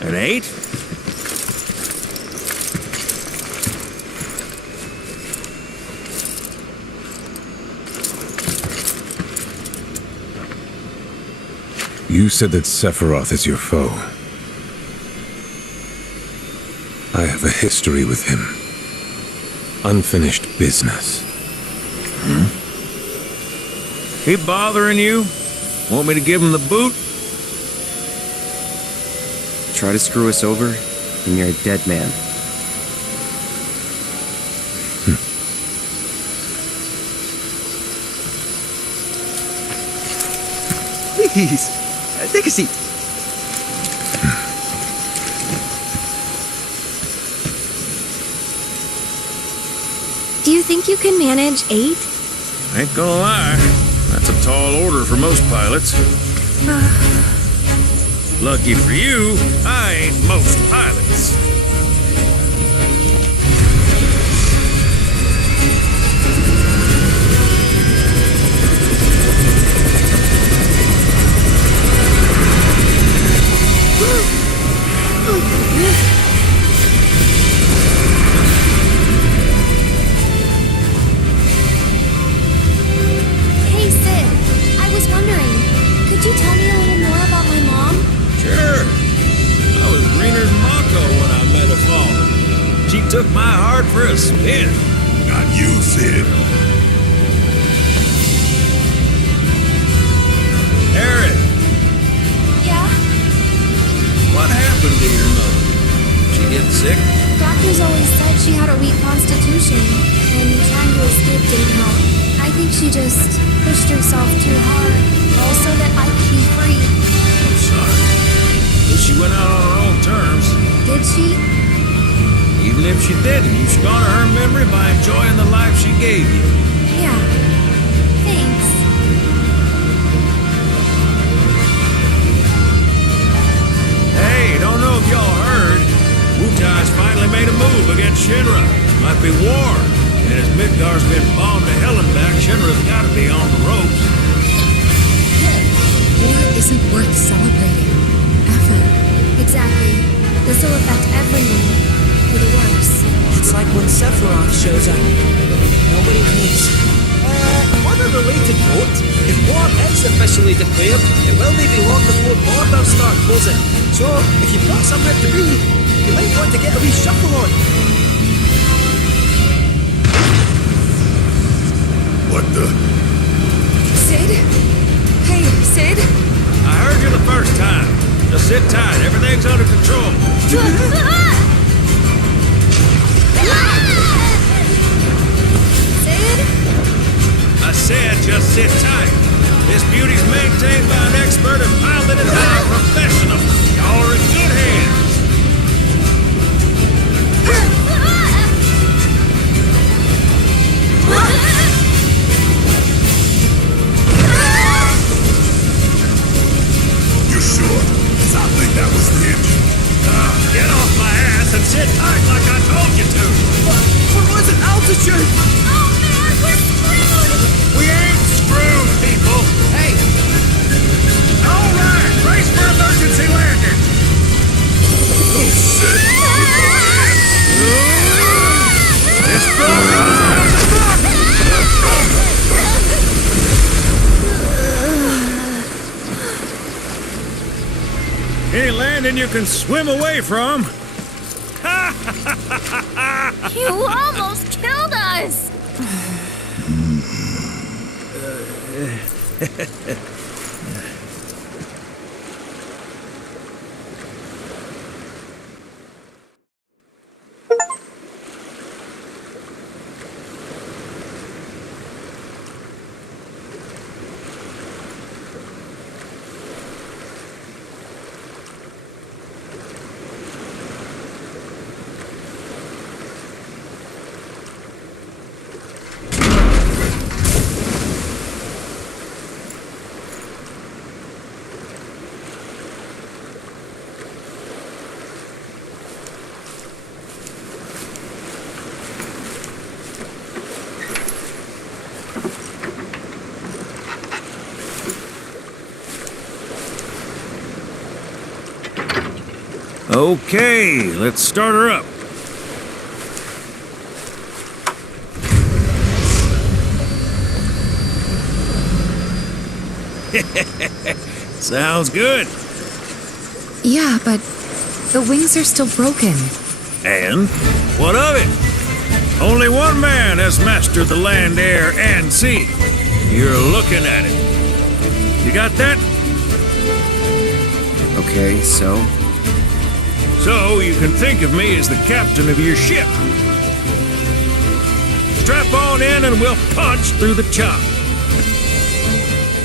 An 8? You said that Sephiroth is your foe. I have a history with him. Unfinished business. He bothering you? Want me to give him the boot? Try to screw us over, and you're a dead man. Please, take a seat. Do you think you can manage 8? Ain't gonna lie, that's a tall order for most pilots. Lucky for you, I ain't most pilots. Hey, Sid. I was wondering, could you tell me a little more about my mom? Sure. I was greener than Mako when I met her father. She took my heart for a spin. Not you, Sid. Aaron, Yeah? what happened to your mother? She get sick? Doctors always said she had a weak constitution, and trying to escape didn't help. I think she just pushed herself too hard, also that I could be free. I'm sorry. But she went out on her own terms. Did she? Even if she didn't, you should honor her memory by enjoying the life she gave you. Yeah. Thanks. Hey, don't know if y'all heard. Wutai's finally made a move against Shinra. Might be war. And as Midgar's been bombed to hell and back, Shinra's gotta be on the ropes. War isn't worth celebrating. Ever. Exactly. This will affect everyone. For the worse. It's like when Sephiroth shows up. Nobody leaves. On a related note, if war is officially declared, it will not be long before borders start closing. So, if you've got somewhere to be, you might want to get a wee shuffle on. What the? Sid? Hey, Sid? I heard you the first time. Just sit tight. Everything's under control. Sid? I said just sit tight. This beauty's maintained by an expert and piloted by a professional. Y'all are in good hands. You sure? 'Cause I think that was the engine. Get off my ass and sit tight like I told you to. What was it? Altitude? Oh man, we're screwed! We ain't screwed, people. Hey, All right, brace for emergency landing. It's any landing you can swim away from. You almost killed us! Okay, let's start her up. Sounds good. Yeah, but the wings are still broken. And what of it? Only one man has mastered the land, air, and sea. You're looking at it. You got that? Okay, so? So you can think of me as the captain of your ship. Strap on in and we'll punch through the chop.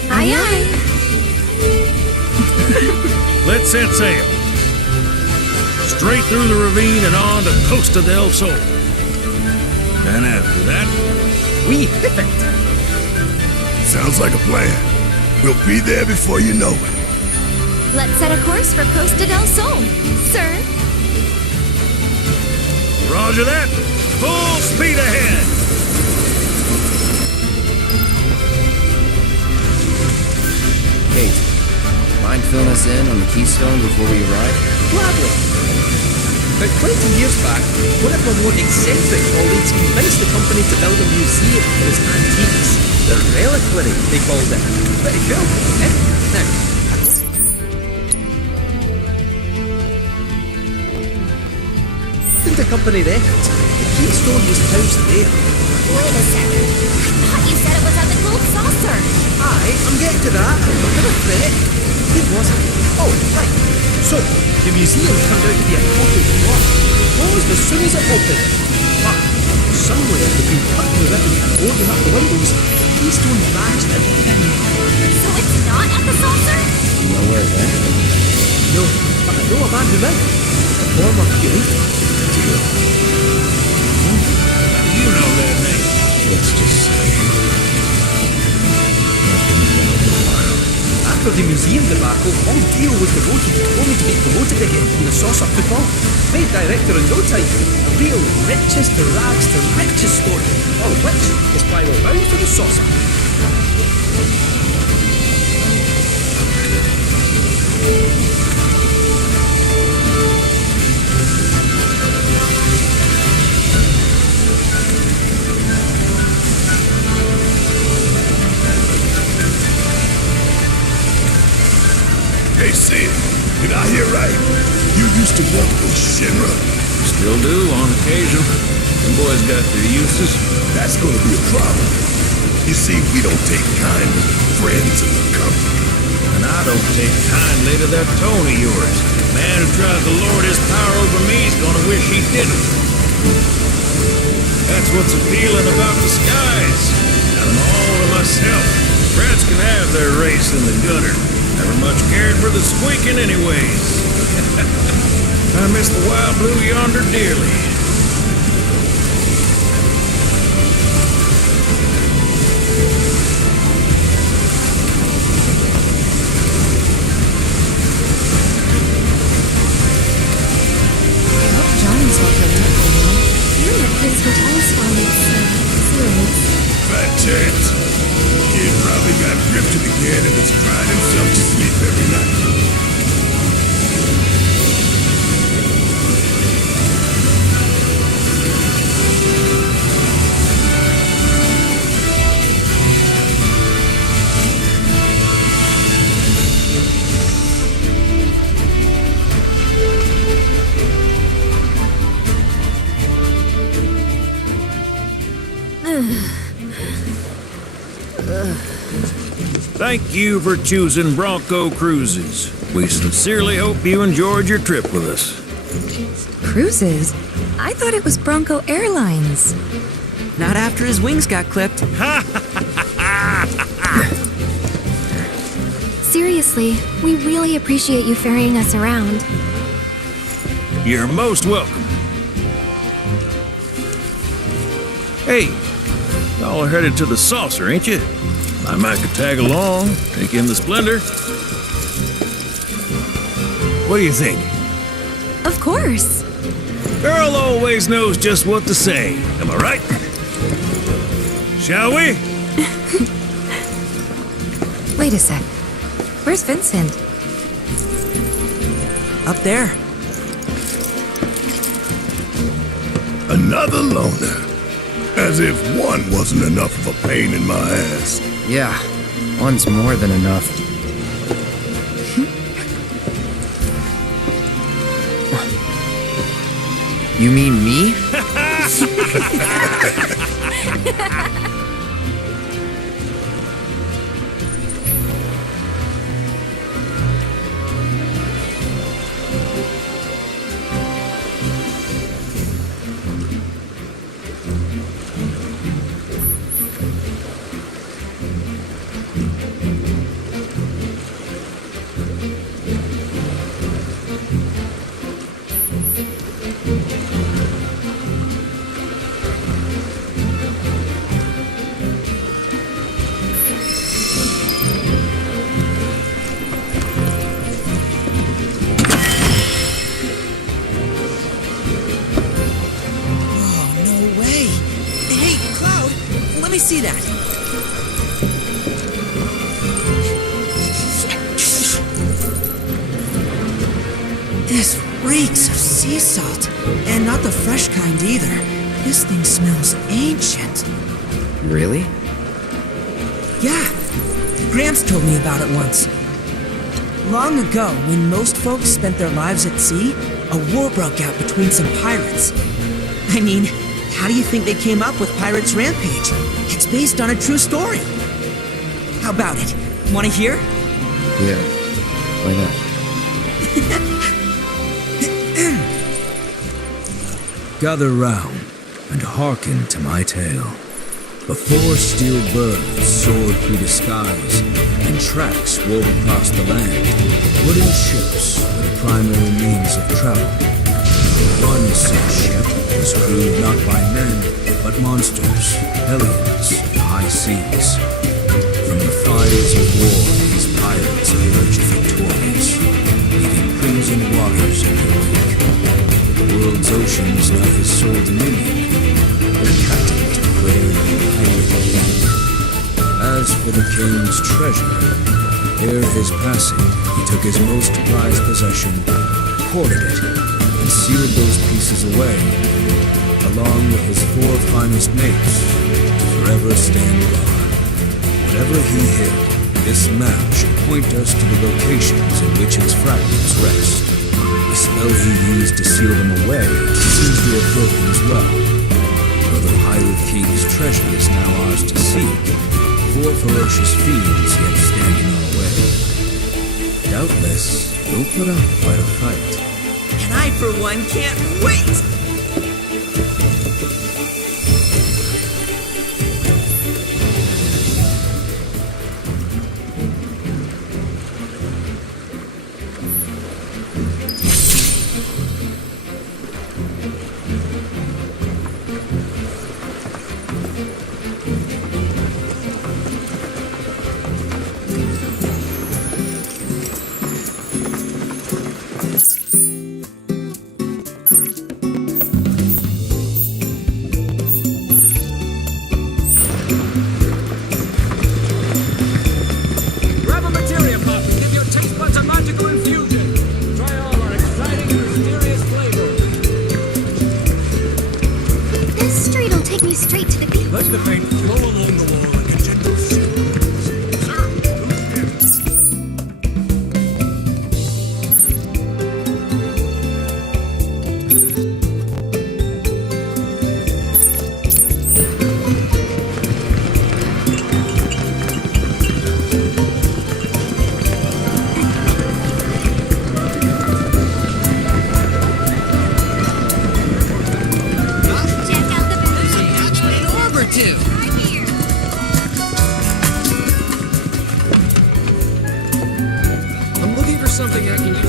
Aye, aye. Let's set sail. Straight through the ravine and on to Costa del Sol. And after that, we hit it. Sounds like a plan. We'll be there before you know it. Let's set a course for Costa del Sol, sir. Roger that. Full speed ahead. Kate, mind filling us in on the Keystone before we arrive? Gladly. About 20 years back, one of our more eccentric colleagues convinced the company to build a museum for his antiques. The reliquary, they called it. Pretty cool, eh? Now, according to company records, the Keystone was housed there. Wait a second. I thought you said it was at the gold saucer. Aye, I'm getting to that. But never fret. It wasn't. Oh, right. So, the museum turned out to be a total flop. Closed as soon as it opened. But, somewhere between cutting the ribbon and boarding up the windows, the Keystone vanished into thin air. So it's not at the saucer? Nowhere there. No, but I know a man who might. A former curator. You know that name. Let's just say... After the museum debacle, all Dio was devoted only to be promoted again when the saucer took off. Made director in no time. A real richest to rags to riches story. All of which is why we're bound for the saucer. Hey, Sid, did I hear right? You used to work with Shinra? Still do on occasion. The boys got their uses. That's gonna be a problem. You see, we don't take kindly to friends in the company. And I don't take kindly to that tone of yours. The man who tries to lord his power over me is gonna wish he didn't. That's what's appealing about the skies. Got them all to myself. Friends can have their race in the gutter. Never much cared for the squeaking anyways. I miss the wild blue yonder dearly. I hope Johnny's all hooked up by now. You're in that place where Ty's from. It's serious. Fat chance. Kid probably got gripped to the kid and has cried himself to sleep every night. Thank you for choosing Bronco Cruises. We sincerely hope you enjoyed your trip with us. Cruises? I thought it was Bronco Airlines. Not after his wings got clipped. Seriously, we really appreciate you ferrying us around. You're most welcome. Hey, y'all are headed to the saucer, ain't you? I might could tag along, take in the splendor. What do you think? Of course. Girl always knows just what to say. Am I right? Shall we? Wait a sec. Where's Vincent? Up there. Another loner. As if one wasn't enough of a pain in my ass. Yeah, one's more than enough. You mean me? see that. This reeks of sea salt. And not the fresh kind either. This thing smells ancient. Really? Yeah. Gramps told me about it once. Long ago, when most folks spent their lives at sea, a war broke out between some pirates. I mean, how do you think they came up with Pirates Rampage? It's based on a true story. How about it? Want to hear? Yeah. Why not? Gather round and hearken to my tale. Before steel birds soared through the skies and tracks wove across the land, wooden ships were the primary means of travel. One such ship was crewed not by men, but monsters, hellions, the high seas. From the fires of war, these pirates emerged victorious, leaving crimson waters in their wake. The world's oceans now his sole dominion, their captain declared a pirate king. As for the king's treasure, ere his passing, he took his most prized possession, hoarded it, and sealed those pieces away, along with his 4 finest mates, to forever stand guard. Whatever he hid, this map should point us to the locations in which its fragments rest. The spell he used to seal them away seems to have broken as well. Though the Pirate King's treasure is now ours to seek, 4 ferocious fiends yet stand in our way. Doubtless, they'll put up quite a fight. And I, for one, can't wait!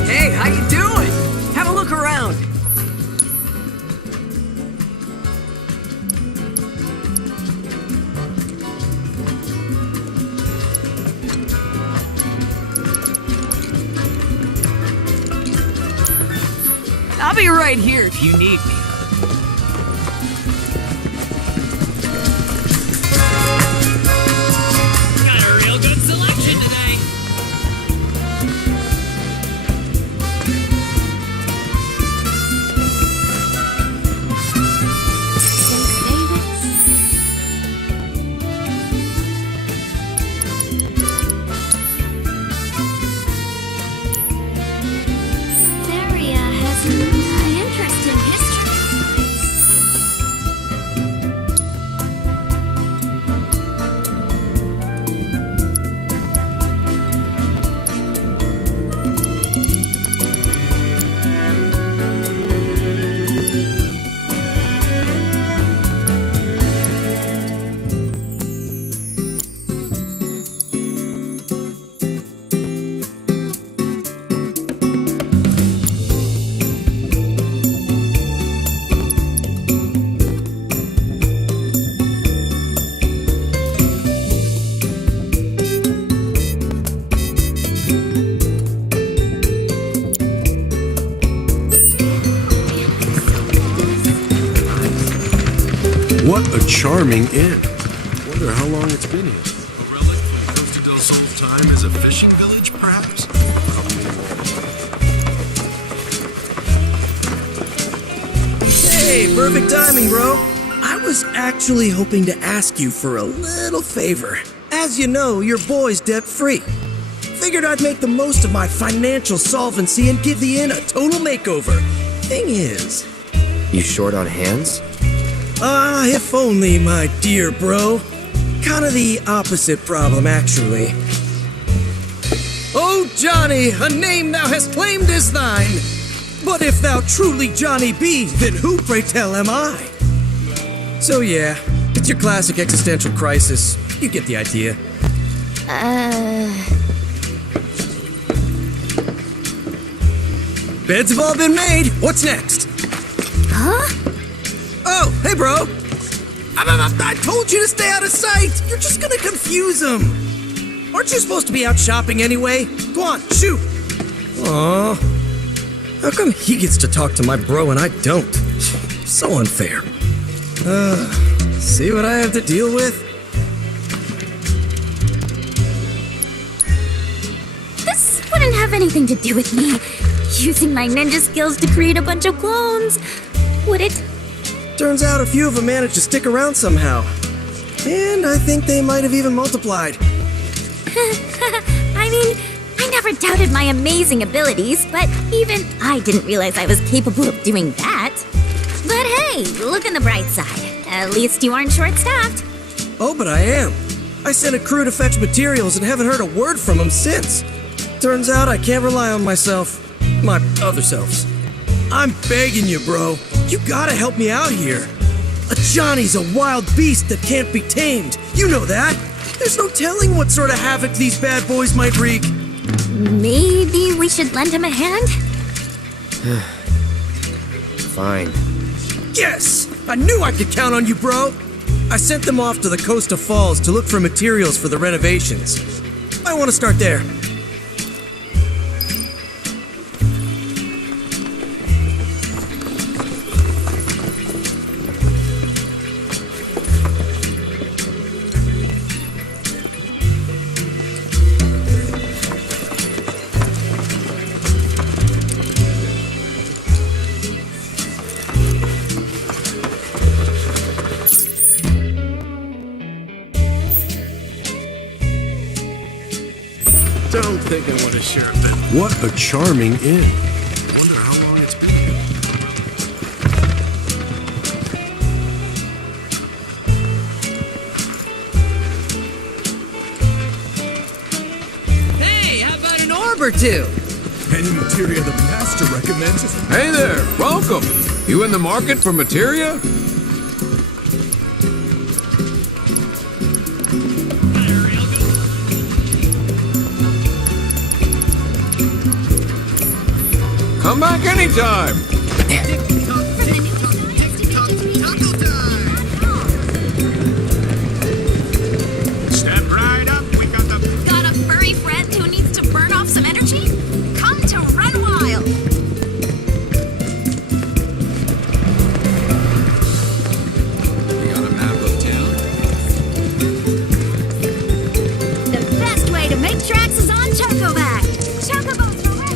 Hey, how you doing? Have a look around. I'll be right here if you need me. Got a real good selection today. What a charming inn. Wonder wonder how long it's been here. A relic from Costa del Sol's time as a fishing village, perhaps? Hey, perfect timing, bro. I was actually hoping to ask you for a little favor. As you know, your boy's debt-free. Figured I'd make the most of my financial solvency and give the inn a total makeover. Thing is... You short on hands? If only, my dear bro. Kinda the opposite problem, actually. Oh, Johnny, a name thou hast claimed is thine. But if thou truly Johnny be, then who, pray tell, am I? So yeah, it's your classic existential crisis. You get the idea. Beds have all been made. What's next? Huh? Oh, hey, bro. I told you to stay out of sight. You're just gonna confuse them. Aren't you supposed to be out shopping anyway? Go on, shoot. Aw. How come he gets to talk to my bro and I don't? So unfair. See what I have to deal with? This wouldn't have anything to do with me using my ninja skills to create a bunch of clones, would it? Turns out a few of them managed to stick around somehow. And I think they might have even multiplied. I mean, I never doubted my amazing abilities, but even I didn't realize I was capable of doing that. But hey, look on the bright side. At least you aren't short-staffed. Oh, but I am. I sent a crew to fetch materials and haven't heard a word from them since. Turns out I can't rely on myself. My other selves. I'm begging you, bro. You gotta help me out here. A Johnny's a wild beast that can't be tamed. You know that. There's no telling what sort of havoc these bad boys might wreak. Maybe we should lend him a hand? Fine. Yes! I knew I could count on you, bro! I sent them off to the Costa Falls to look for materials for the renovations. I want to start there. Don't think I want to share a bit. What a charming inn. Wonder how long it's been here. Hey, how about an orb or two? Any materia the master recommends? Hey there, welcome. You in the market for materia? Come back anytime. Step right up. We got the... Got a furry friend who needs to burn off some energy? Come to Run Wild. We got a map of town. The best way to make tracks is on Chocoback. Chocobos for red.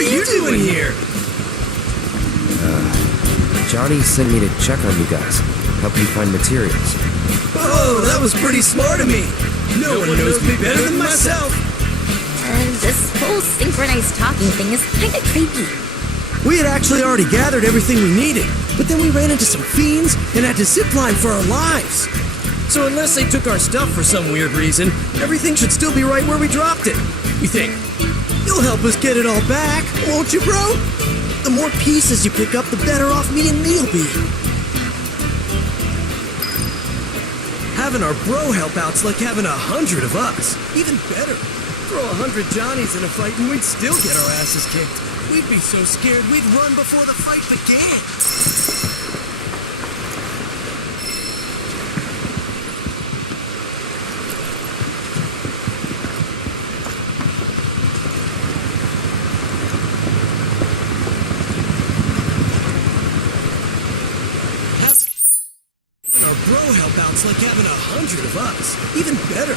are you doing here? Johnny sent me to check on you guys, help you find materials. Oh, that was pretty smart of me. No one knows me better than myself. This whole synchronized talking thing is kinda creepy. We had actually already gathered everything we needed, but then we ran into some fiends and had to zipline for our lives. So unless they took our stuff for some weird reason, everything should still be right where we dropped it. We think. You'll help us get it all back, won't you, bro? The more pieces you pick up, the better off me and me'll be. Having our bro help out's like having 100 of us. Even better. Throw 100 Johnnies in a fight and we'd still get our asses kicked. We'd be so scared we'd run before the fight began. Our bro help out's like having 100 of us. Even better.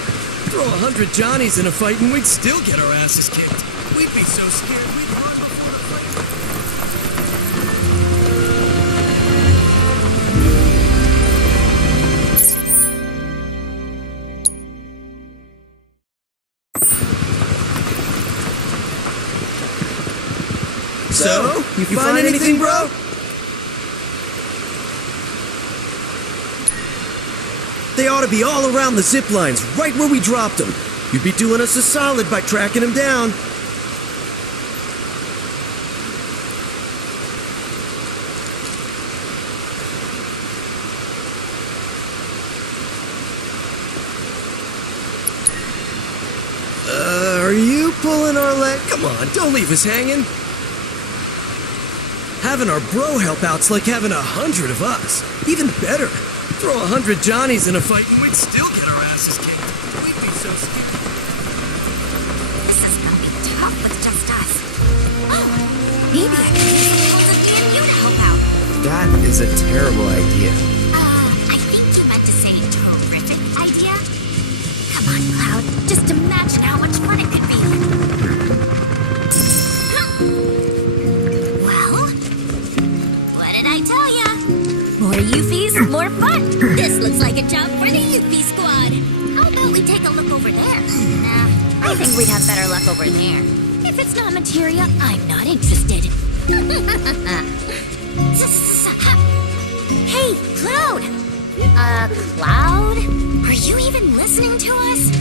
Throw 100 Johnnies in a fight and we'd still get our asses kicked. We'd be so scared we'd run before the fight. So, you find anything, bro? They ought to be all around the zip lines, right where we dropped them. You'd be doing us a solid by tracking them down. Are you pulling our leg? Come on, don't leave us hanging. Having our bro help out's like having 100 of us. Even better. Throw 100 Johnnies in a fight and we'd still get our asses kicked. We'd be so scared. This is gonna be tough with just us. Oh, maybe I can get hold of me and you to help out. That is a terrible idea. I think you meant to say terrific idea. Come on, Cloud. Just imagine how much fun it could be. Well, what did I tell ya? More Euphies, more fun. This looks like a job for the Euphy squad. How about we take a look over there? Nah, I think we'd have better luck over there. If it's not materia, I'm not interested. Hey, Cloud! Cloud? Are you even listening to us?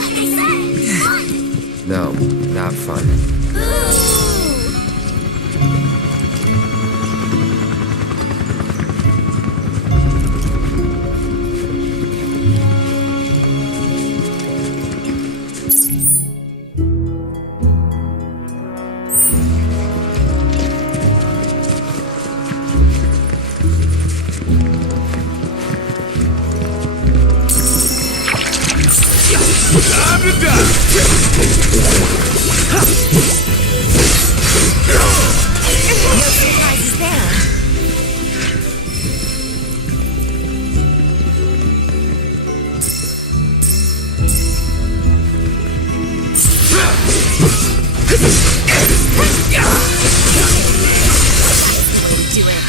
Like I said, fun! No, not fun. Time to die! No surprises there. Do it.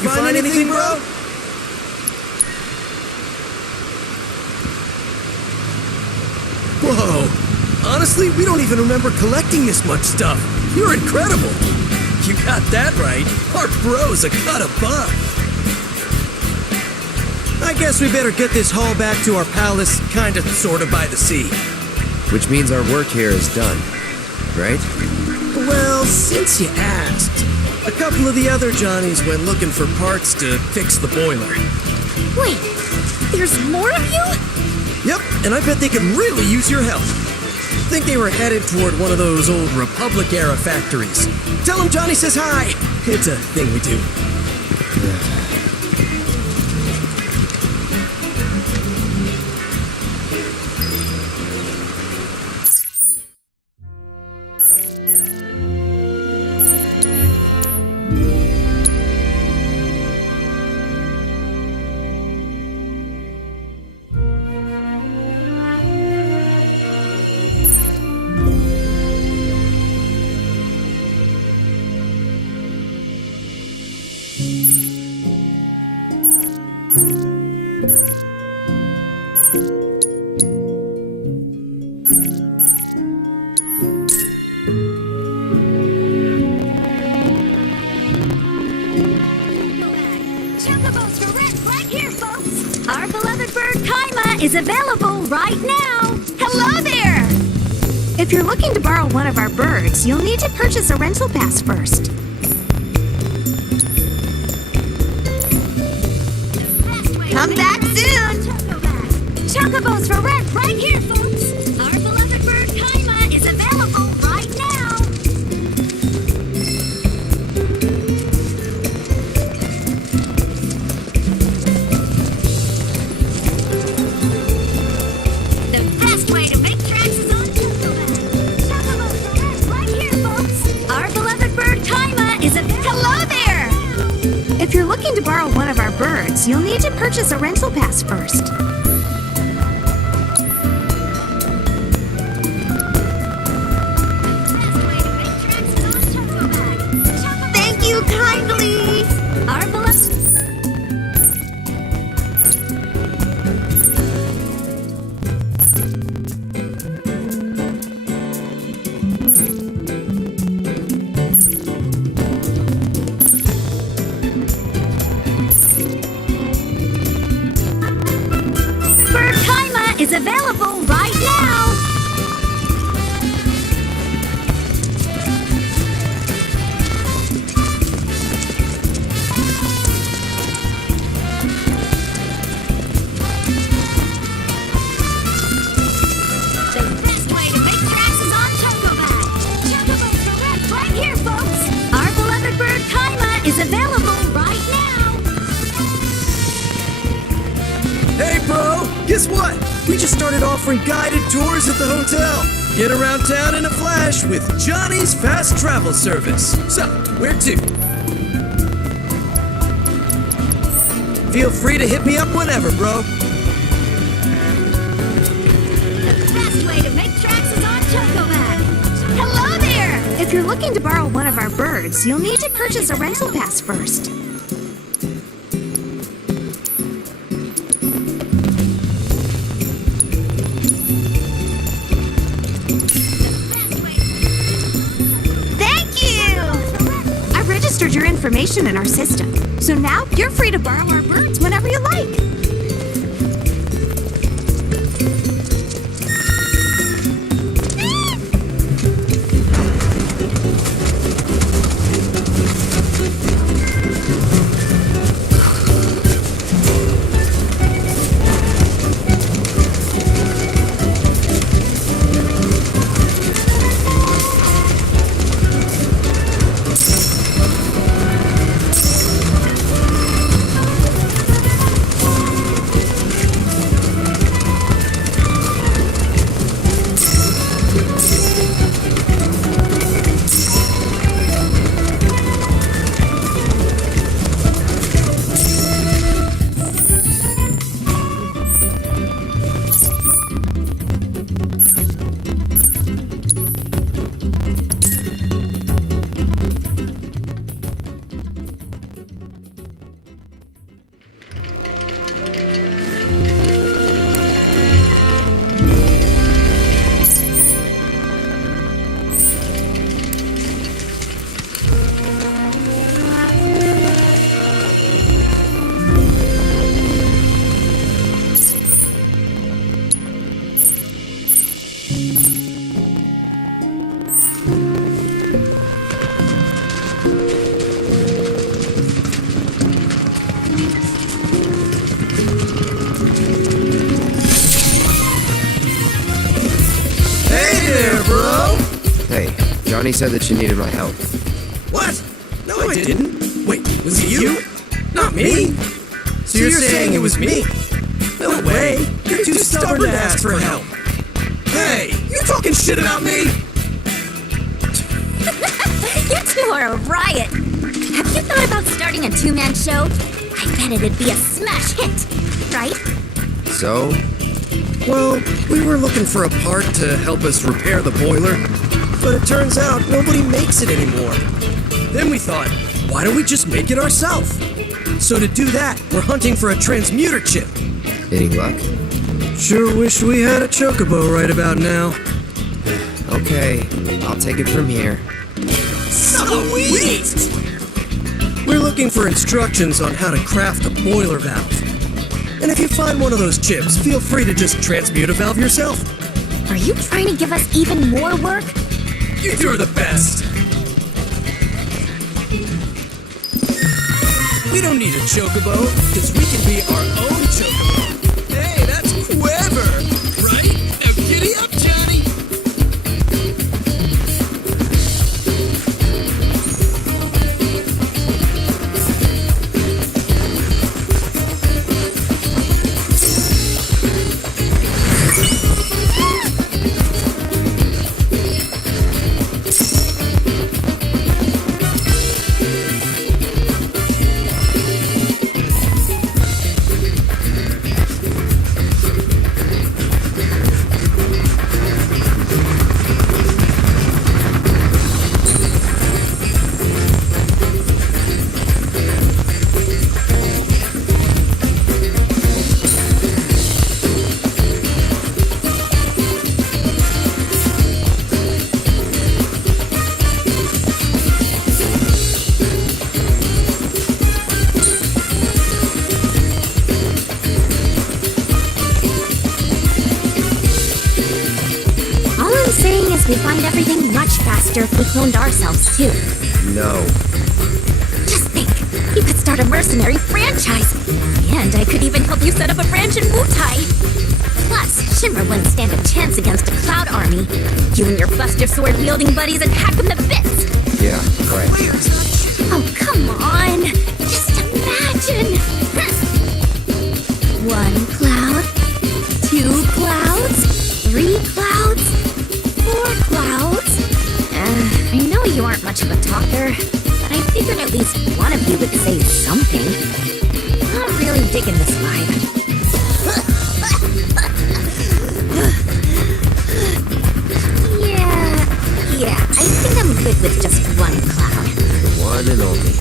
You find anything, bro? Whoa. Honestly, we don't even remember collecting this much stuff. You're incredible. You got that right. Our bro's a cut above. I guess we better get this haul back to our palace, kinda, sorta by the sea. Which means our work here is done, right? Well, since you asked, a couple of the other Johnnies went looking for parts to fix the boiler. Wait, there's more of you? Yep, and I bet they could really use your help. Think they were headed toward one of those old Republic-era factories. Tell them Johnny says hi. It's a thing we do. Is available right now. Hello there! If you're looking to borrow one of our birds, you'll need to purchase a rental pass first. Come back soon! Chocobos for rent right here, folks! Our beloved bird Kaima is available right now! If you're looking to borrow one of our birds, you'll need to purchase a rental pass first. Thank you kindly! Our beloved... is available right now! The best way to make tracks is on Chocobag! Chocobos for rent right here, folks! Our beloved bird Kaima is available right now! Hey, bro! Guess what? We just started offering guided tours at the hotel. Get around town in a flash with Johnny's Fast Travel Service. So, where to? Feel free to hit me up whenever, bro. The best way to make tracks is on Chocobag. Hello there! If you're looking to borrow one of our birds, you'll need to purchase a rental pass first. Your information in our system. So now you're free to borrow our birds whenever you like. Johnny said that you needed my help. What? No, I didn't. Wait, was it you? Not me? So you're saying it was me? No way. You're too stubborn to ask for help. Hey, you talking shit about me? You two are a riot. Have you thought about starting a two-man show? I bet it'd be a smash hit, right? So? Well, we were looking for a part to help us repair the boiler, but it turns out nobody makes it anymore. Then we thought, why don't we just make it ourselves? So to do that, we're hunting for a transmuter chip. Any luck? Sure wish we had a chocobo right about now. Okay, I'll take it from here. Sweet! We're looking for instructions on how to craft a boiler valve. And if you find one of those chips, feel free to just transmute a valve yourself. Are you trying to give us even more work? You two are the best! We don't need a chocobo, because we can be our own chocobo. Hey, that's clever, right? Now giddy up, Johnny! We'd find everything much faster if we cloned ourselves, too. No. Just think, you could start a mercenary franchise. And I could even help you set up a branch in Wutai. Plus, Shinra wouldn't stand a chance against a cloud army. You and your Buster Sword-wielding buddies would hack them to bits. Yeah, right. Oh, come on. Just imagine. 1 cloud, 2 clouds, 3 clouds, 4 clouds. I know you aren't much of a talker, but I figured at least one of you would say something. I'm really digging this vibe. Yeah, I think I'm good with just 1 cloud. One and only.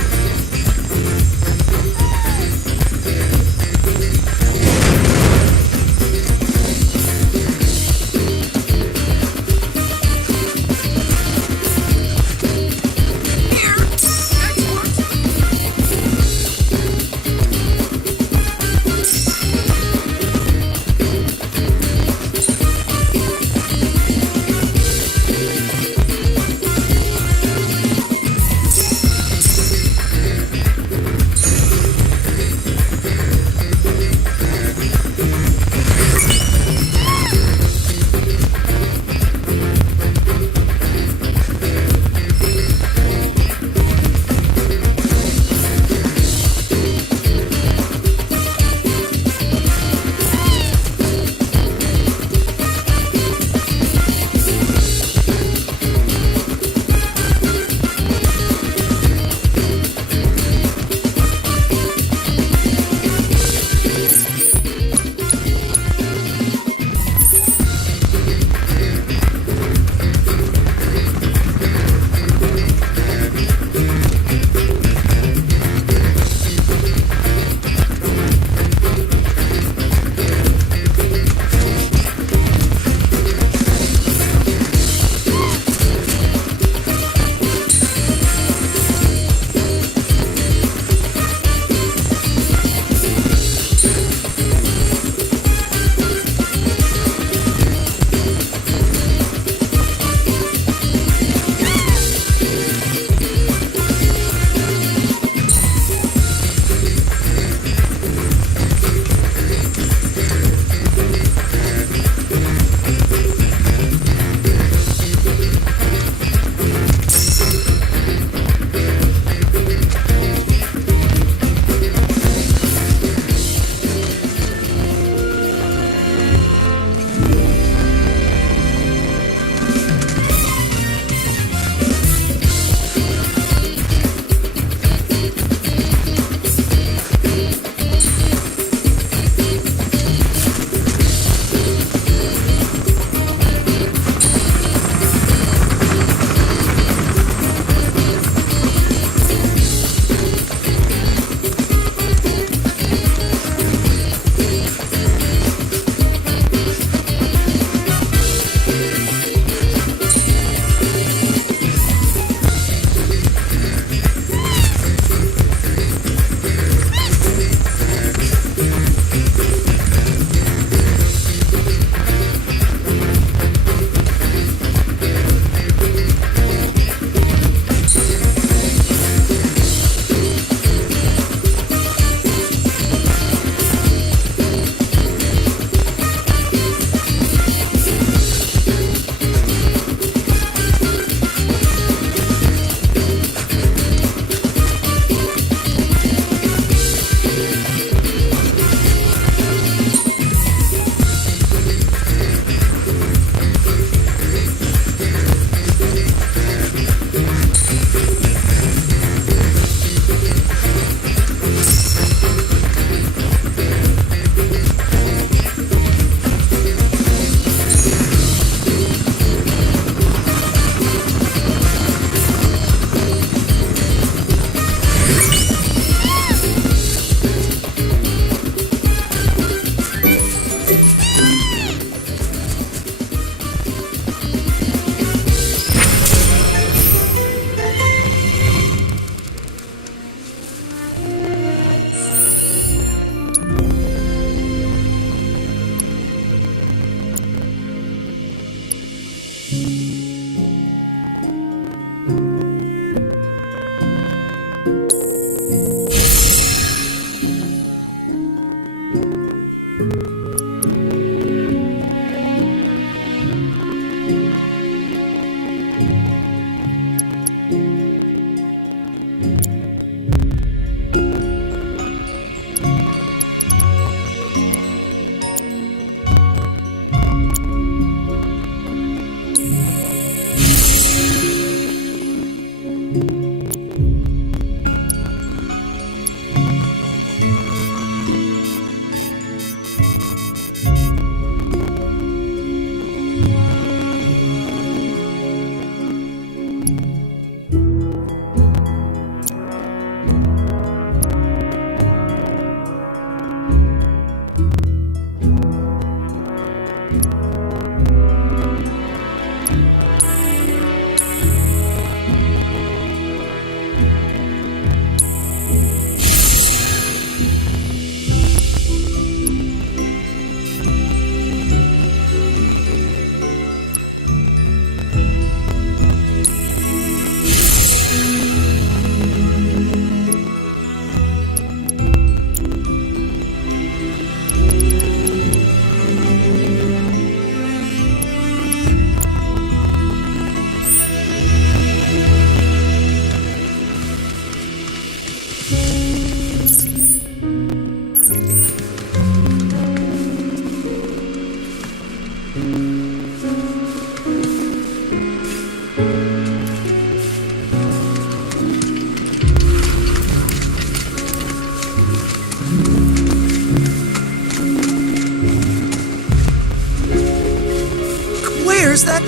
Where's that?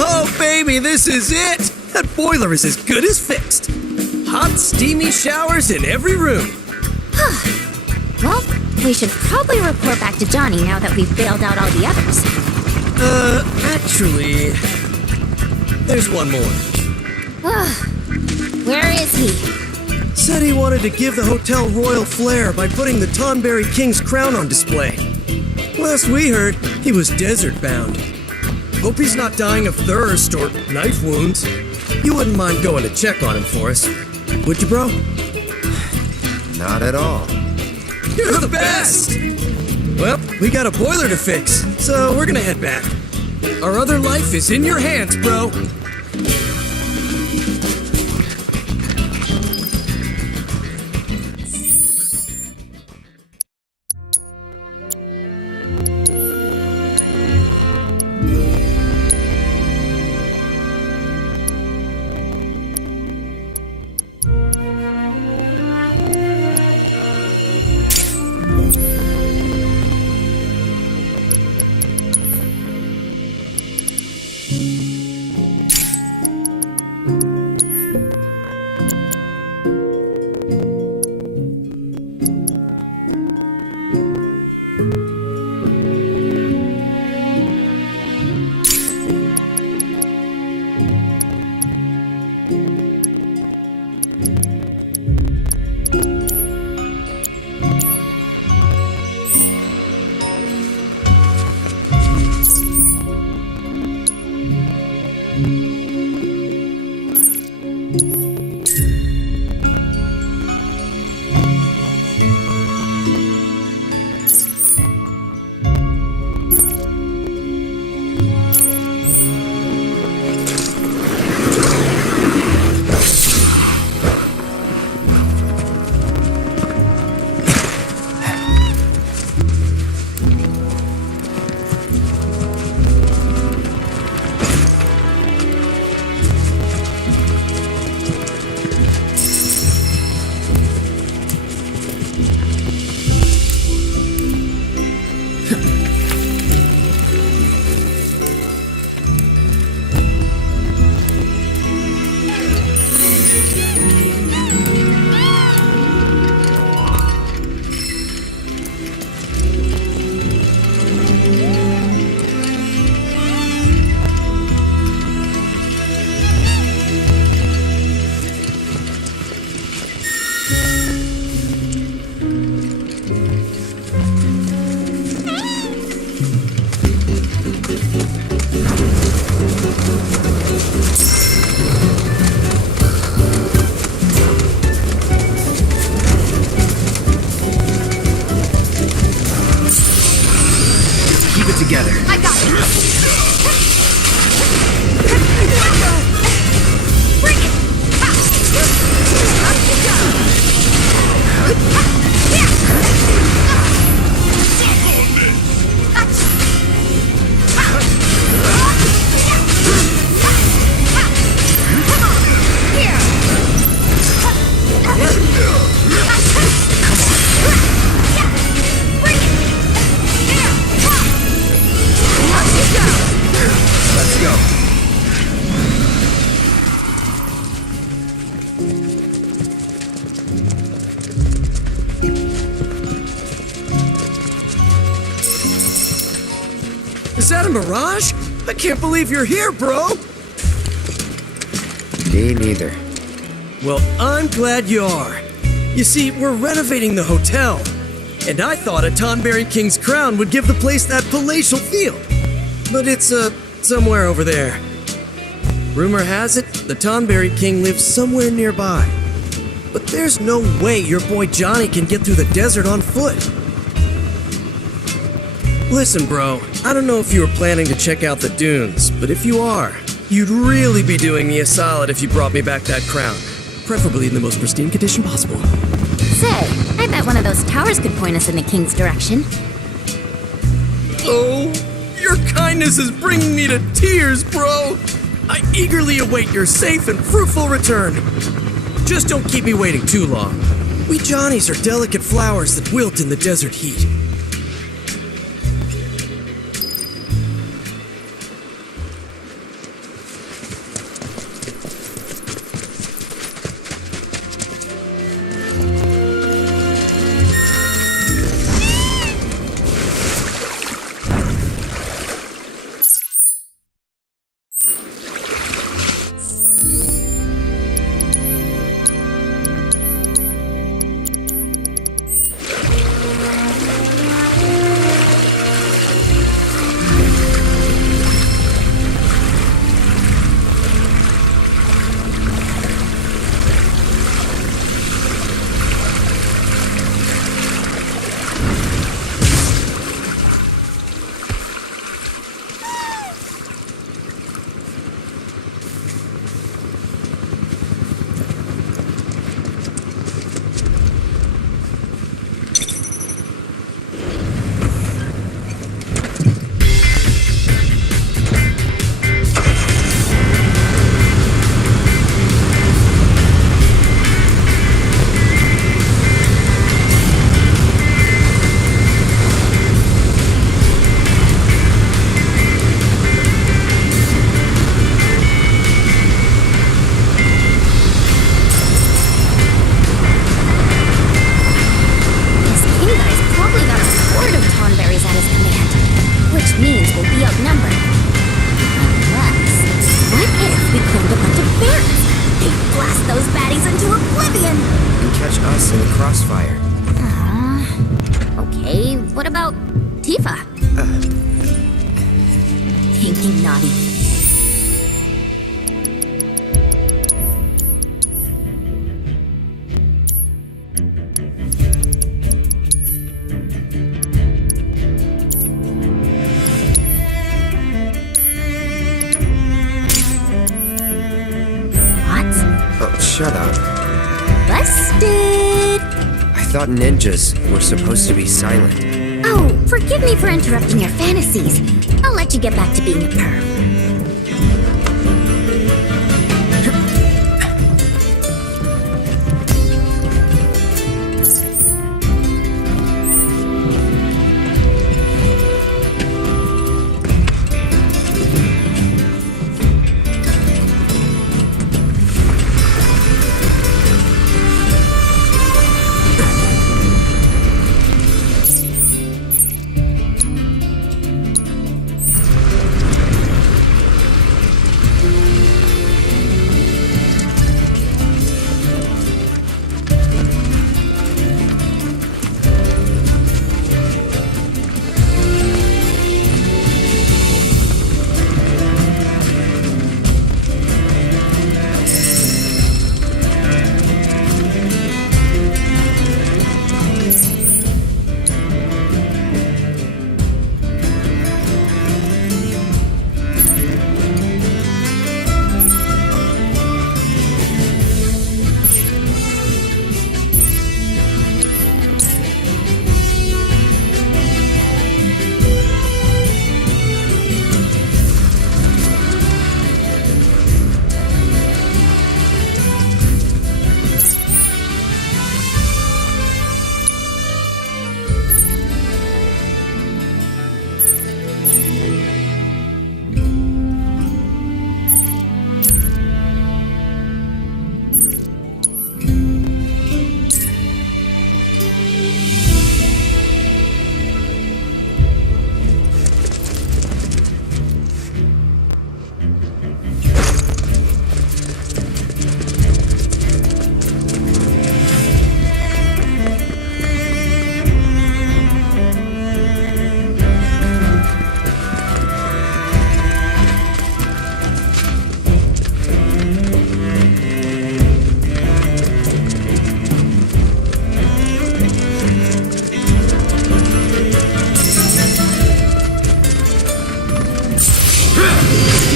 Oh, baby, this is it! That boiler is as good as fixed. Hot, steamy showers in every room. Well, we should probably report back to Johnny now that we've bailed out all the others. Actually, there's one more. Where is he? Said he wanted to give the hotel royal flair by putting the Tonberry King's crown on display. Last we heard, he was desert bound. Hope he's not dying of thirst or knife wounds. You wouldn't mind going to check on him for us, would you, bro? Not at all. You're the best! Well, we got a boiler to fix, so we're gonna head back. Our other life is in your hands, bro. Together. I got it. Bring it. Let's go. Is that a mirage? I can't believe you're here, bro! Me neither. Well, I'm glad you are. You see, we're renovating the hotel, and I thought a Tonberry King's crown would give the place that palatial feel. But it's, somewhere over there. Rumor has it, the Tonberry King lives somewhere nearby. But there's no way your boy Johnny can get through the desert on foot. Listen, bro, I don't know if you were planning to check out the dunes, but if you are, You'd really be doing me a solid if you brought me back that crown. Preferably in the most pristine condition possible. Say, I bet one of those towers could point us in the king's direction. Oh, your kindness is bringing me to tears, bro. I eagerly await your safe and fruitful return. Just don't keep me waiting too long. We Johnnies are delicate flowers that wilt in the desert heat. Shut up. Busted! I thought ninjas were supposed to be silent. Oh, forgive me for interrupting your fantasies. I'll let you get back to being a perv.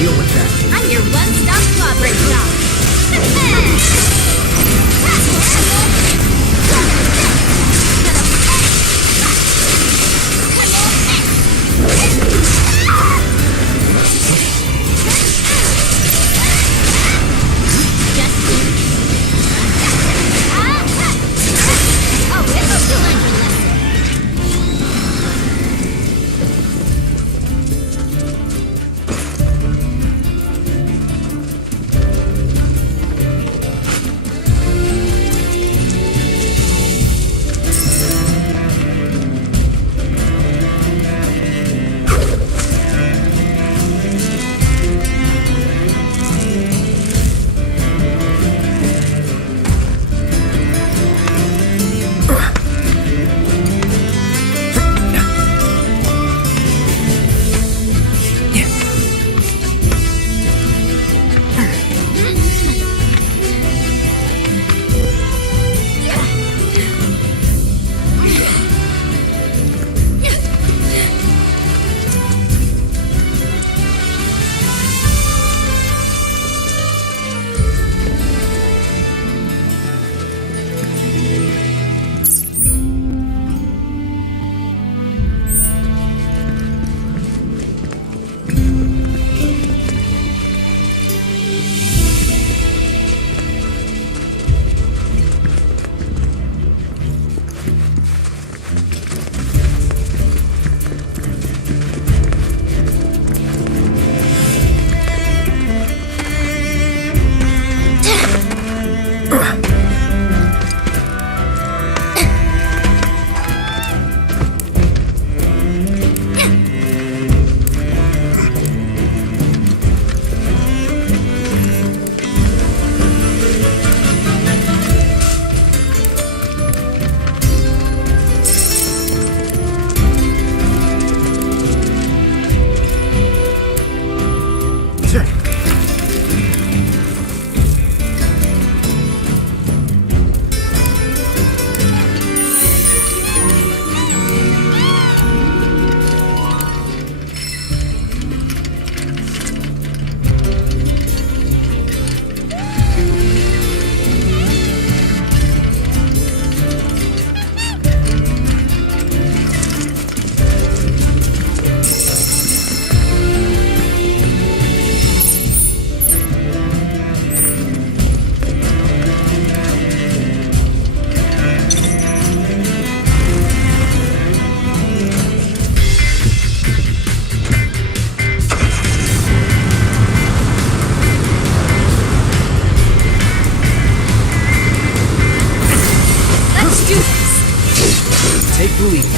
Deal with that. I'm your one-stop cooperate shop.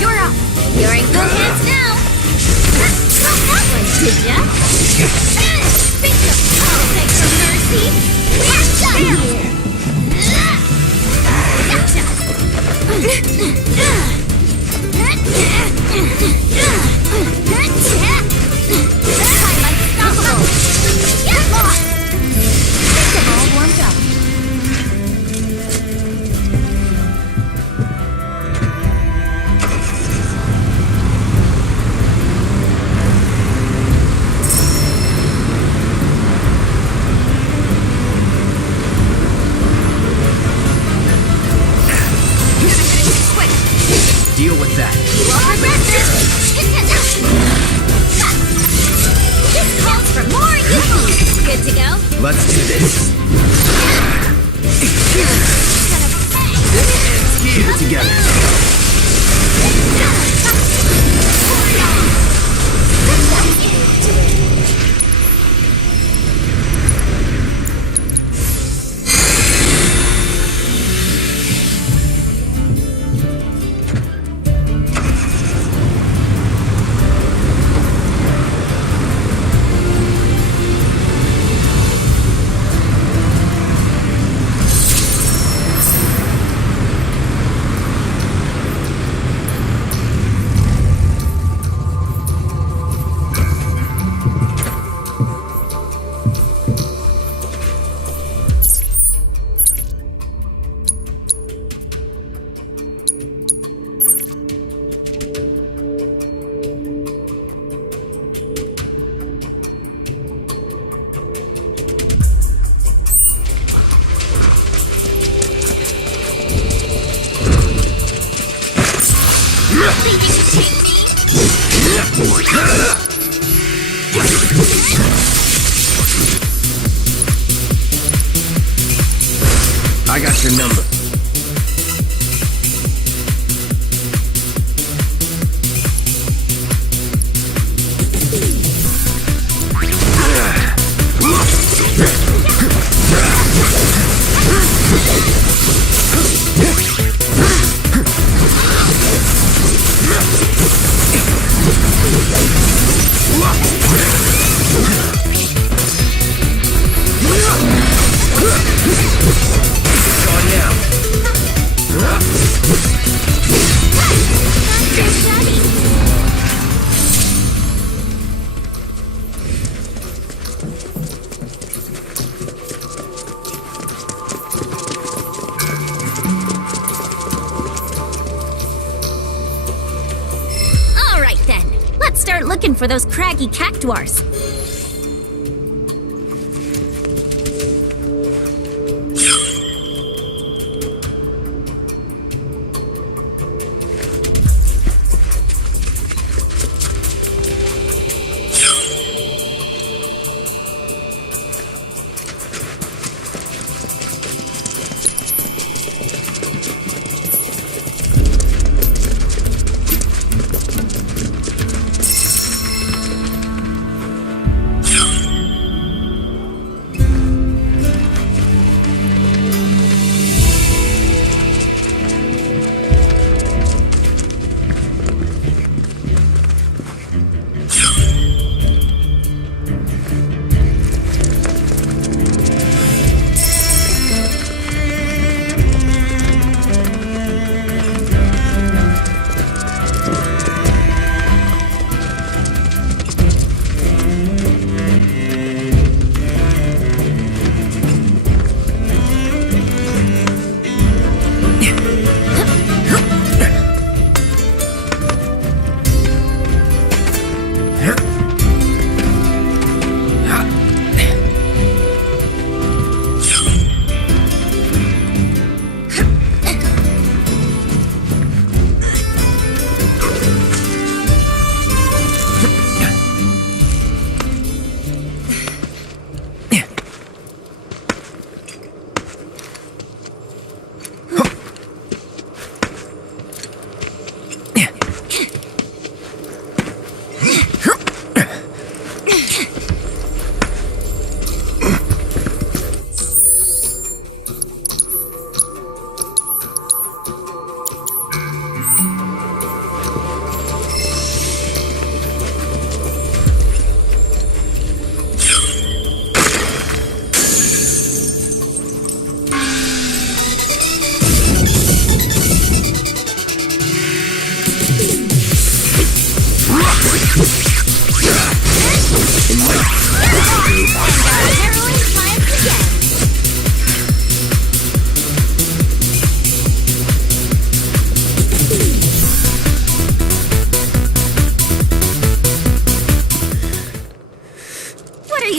You're up. You're in good hands now. Not that one, did ya? Think of I'll take some mercy. I'm unstoppable. Get lost. Think of all warmed up. Deal with that. You are aggressive! This calls for more Yuffie! Good to go? Let's do this. Keep it together. I got your number. All right then, let's start looking for those craggy cactuars.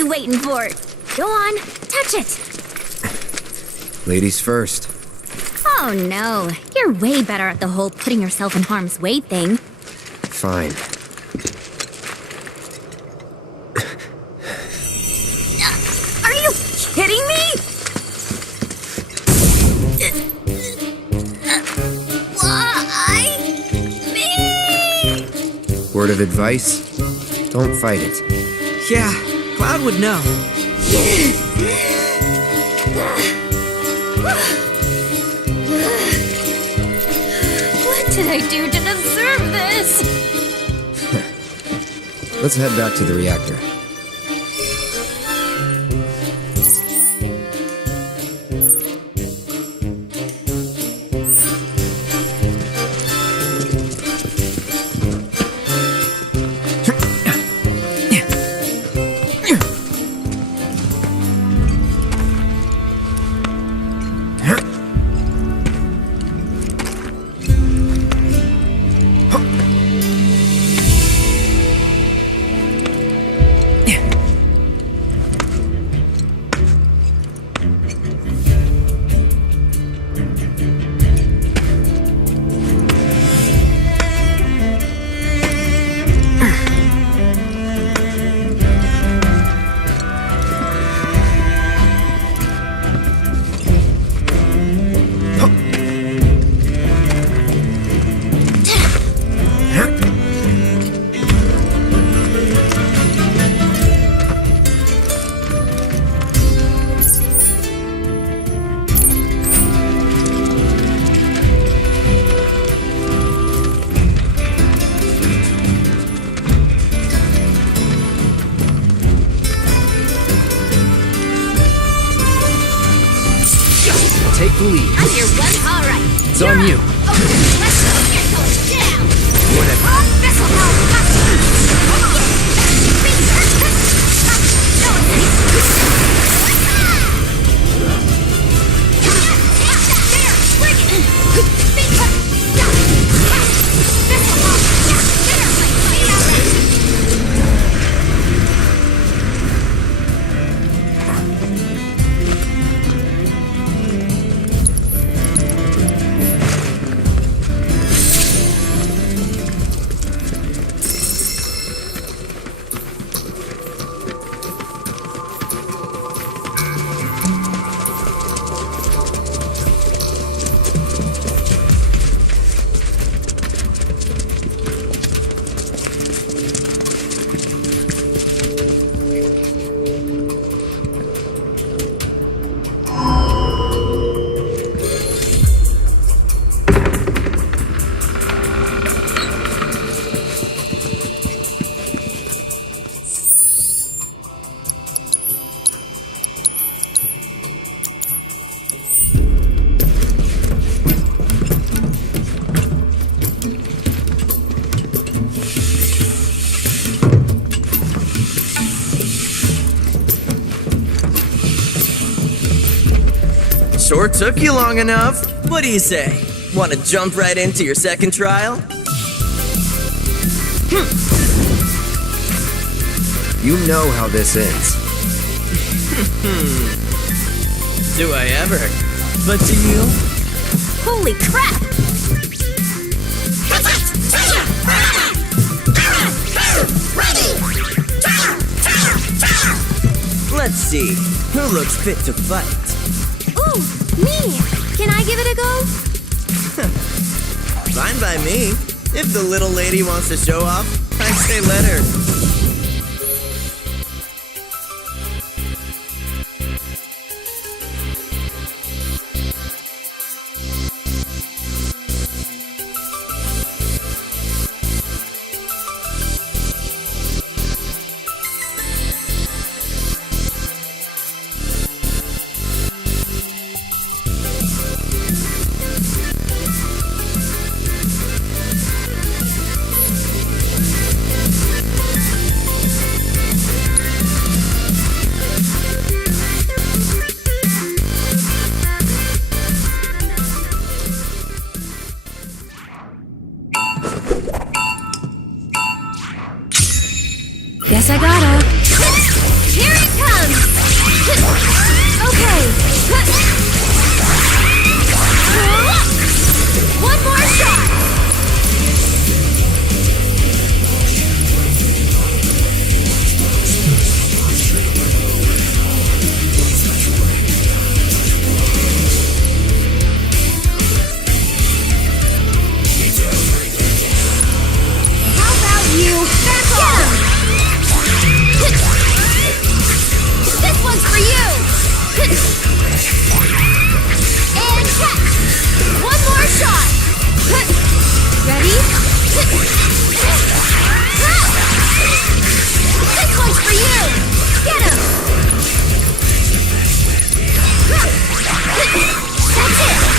Waiting for it. Go on, touch it. Ladies first. Oh no, you're way better at the whole putting yourself in harm's way thing. Fine. Are you kidding me? Why me? Word of advice? Don't fight it. Yeah, Cloud would know. What did I do to deserve this? Let's head back to the reactor. take the lead. I'm your one. All right. It's on you. Okay, let's go. Here goes down. Whatever. This'll help. Come on. Sure took you long enough. What do you say? Want to jump right into your second trial? You know how this ends. Do I ever? But do you? Holy crap! Let's see. Who looks fit to fight? Ooh, me! Can I give it a go? Fine by me. If the little lady wants to show off, I say let her. Guess I gotta. Here it comes! Okay. One more shot! How about you back off? This one's for you! And catch! One more shot! Ready? This one's for you! Get him! That's it!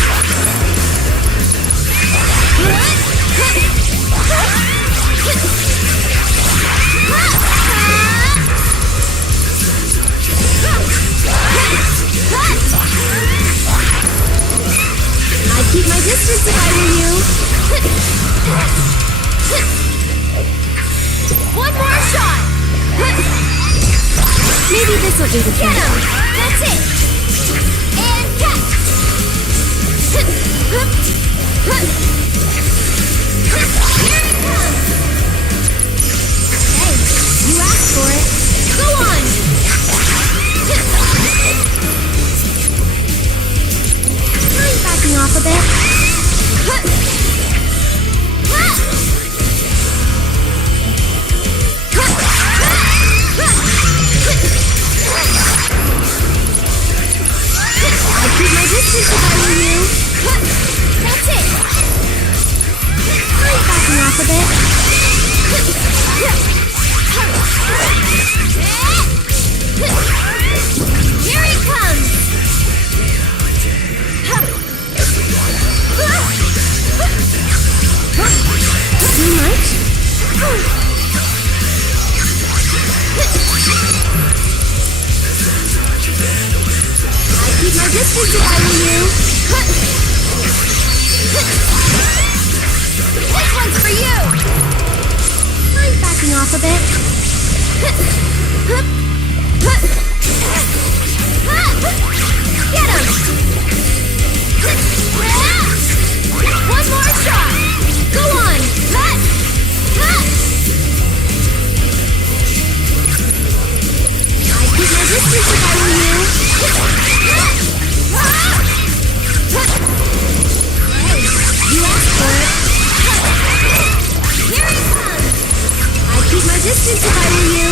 I'd keep my distance if I were you. One more shot! Maybe this'll do the trick. Get him! That's it! And catch! Here it comes! Hey, you asked for it. Go on! Mind backing off a bit? I'd keep my distance if I were you. That's it! Mind backing off a bit? Here it comes! Keep my distance if I were you. This one's for you. I'm backing off a bit. Get him! One more shot. Go on. I'd keep my distance if I were you. You asked for it. Here it comes. I'd keep my distance if I were you.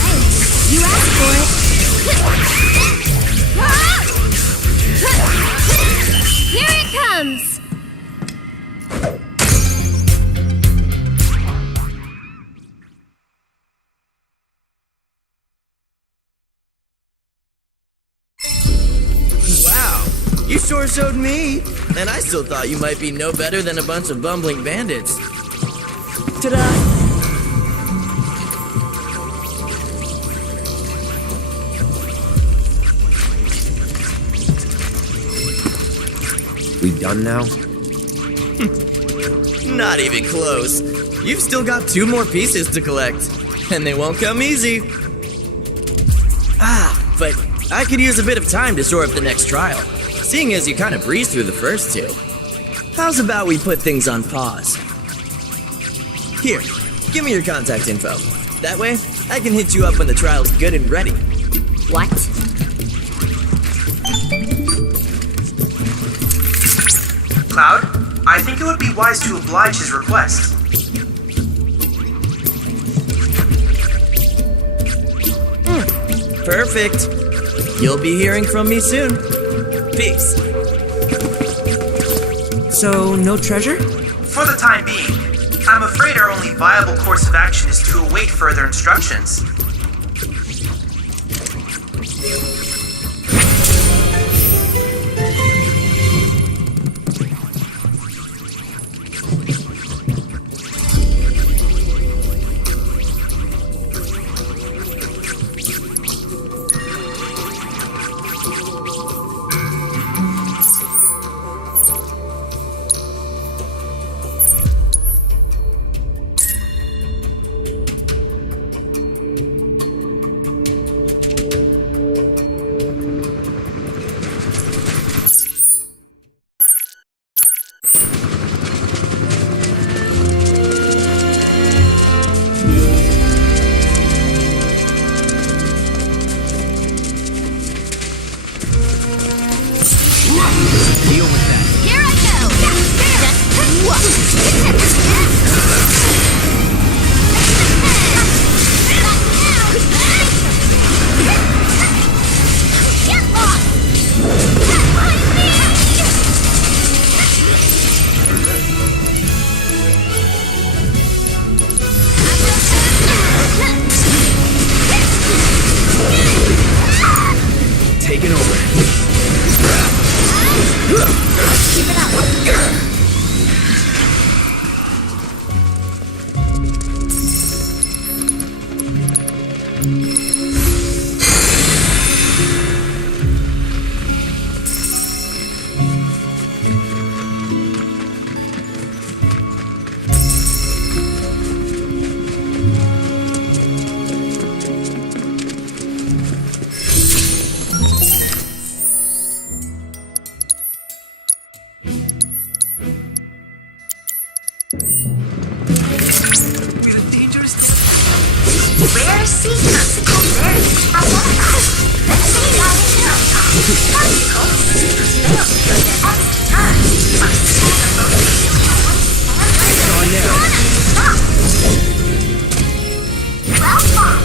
Hey, you asked for it. Here it comes. Wow, you sure showed me. And I still thought you might be no better than a bunch of bumbling bandits. Ta-da! We done now? Not even close. You've still got 2 more pieces to collect. And they won't come easy. But I could use a bit of time to shore up the next trial, seeing as you kind of breezed through the first 2. How's about we put things on pause? Here, give me your contact info. That way, I can hit you up when the trial's good and ready. What? Cloud, I think it would be wise to oblige his request. Perfect. You'll be hearing from me soon. Peace. So, no treasure? For the time being, I'm afraid our only viable course of action is to await further instructions. Taking over. Keep it up. Rare sea popsicle berries identified. Let's see how they know. Popsicles seekers fail to go the extra time. Must stand on both and well fought.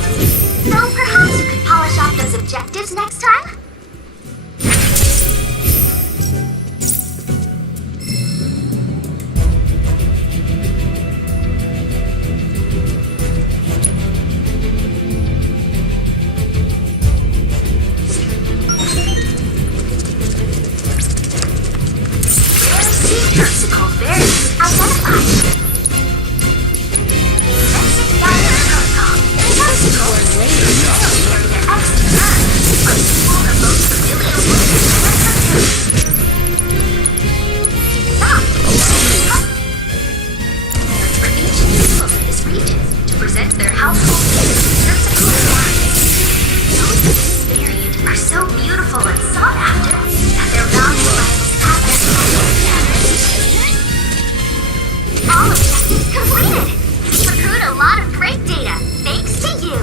So perhaps you could polish off those objectives next time? Popsicle berries household deserves a good one. Those that he's buried are so beautiful and sought after that their value rises past all objectives completed. We've accrued a lot of great data, thanks to you.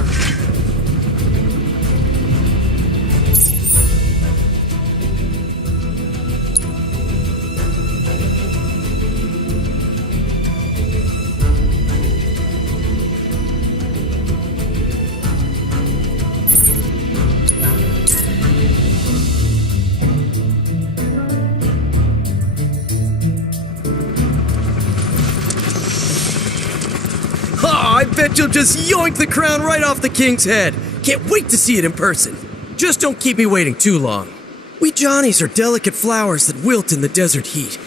I bet you'll just yoink the crown right off the king's head. Can't wait to see it in person. Just don't keep me waiting too long. We Johnnies are delicate flowers that wilt in the desert heat.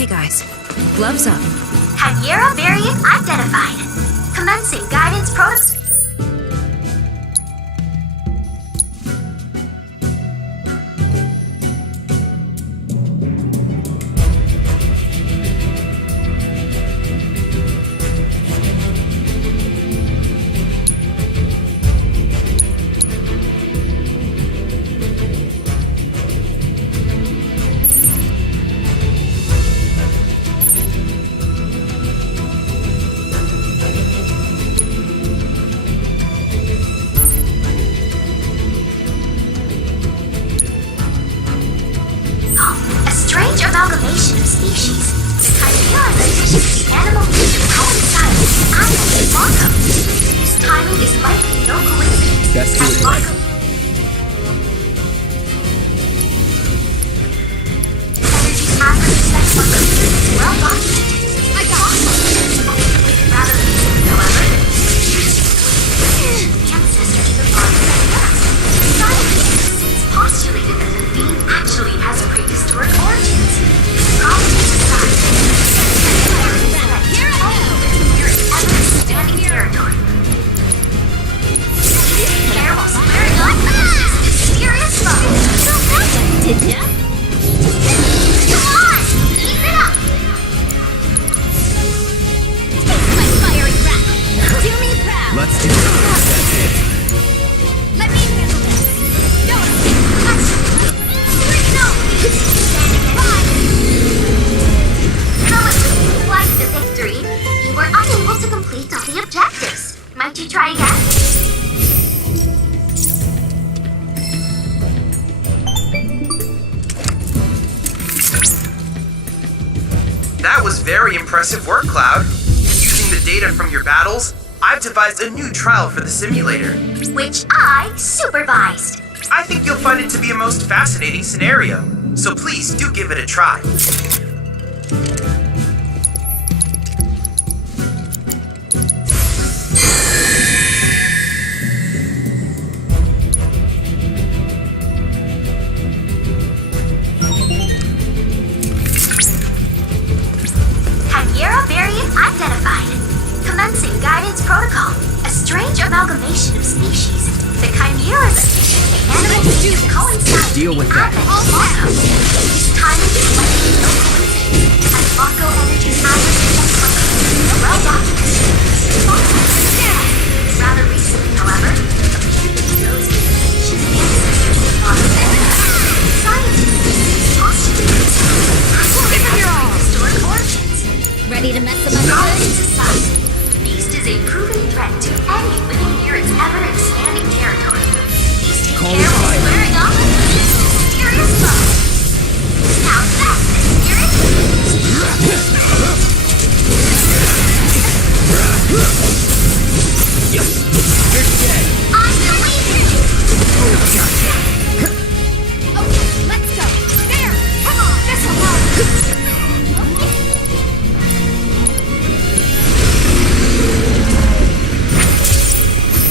Okay, guys. Gloves up. Chimera variant identified. Commencing guidance protocol. A strange amalgamation of species. The chimera species, the animal kingdom coincides with animal and Marco. This timing is likely no coincidence. That's the As Marco energy average effect on computers is well documented. I got it. Rather recently, however, ancestor to the farm chimera. Scientists since postulated that the theme actually has prehistoric origins. Problems aside, here I go. Here is ever-expanding territory. Careful squaring up this mysterious foe. So that one, did ya? Come on, keep it up. Take my fiery wrath. Do me proud. Let's do it. That's it. Let me handle this. No escape. Bring it on. However, quite the victory, you were unable to complete all the objectives. Might you try again? That was very impressive work, Cloud. Using the data from your battles, I've devised a new trial for the simulator. Which I supervised. I think you'll find it to be a most fascinating scenario, so please do give it a try. Chimera variant identified. Commencing guidance protocol. A strange amalgamation of species. The chimera's efficient animal kingdom coincides Deal with that. This timing is likely no coincidence. As Marco Energy's average effect on computers are well documented. Rather recently, however, appeared to those ancient ancestors of the modern era. Scientists postulated historic origins. Ready to mess them up Knowledge good? society. Beast is a proven threat to any living near its ever-expanding territory. Beast take care of squaring off this mysterious foe. Now that's the spirit. You're dead. I'm deleted. Okay, let's go. There! Come on! This'll help!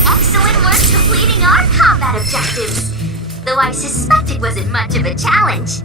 Excellent work completing our combat objectives. Though I suspect it wasn't much of a challenge.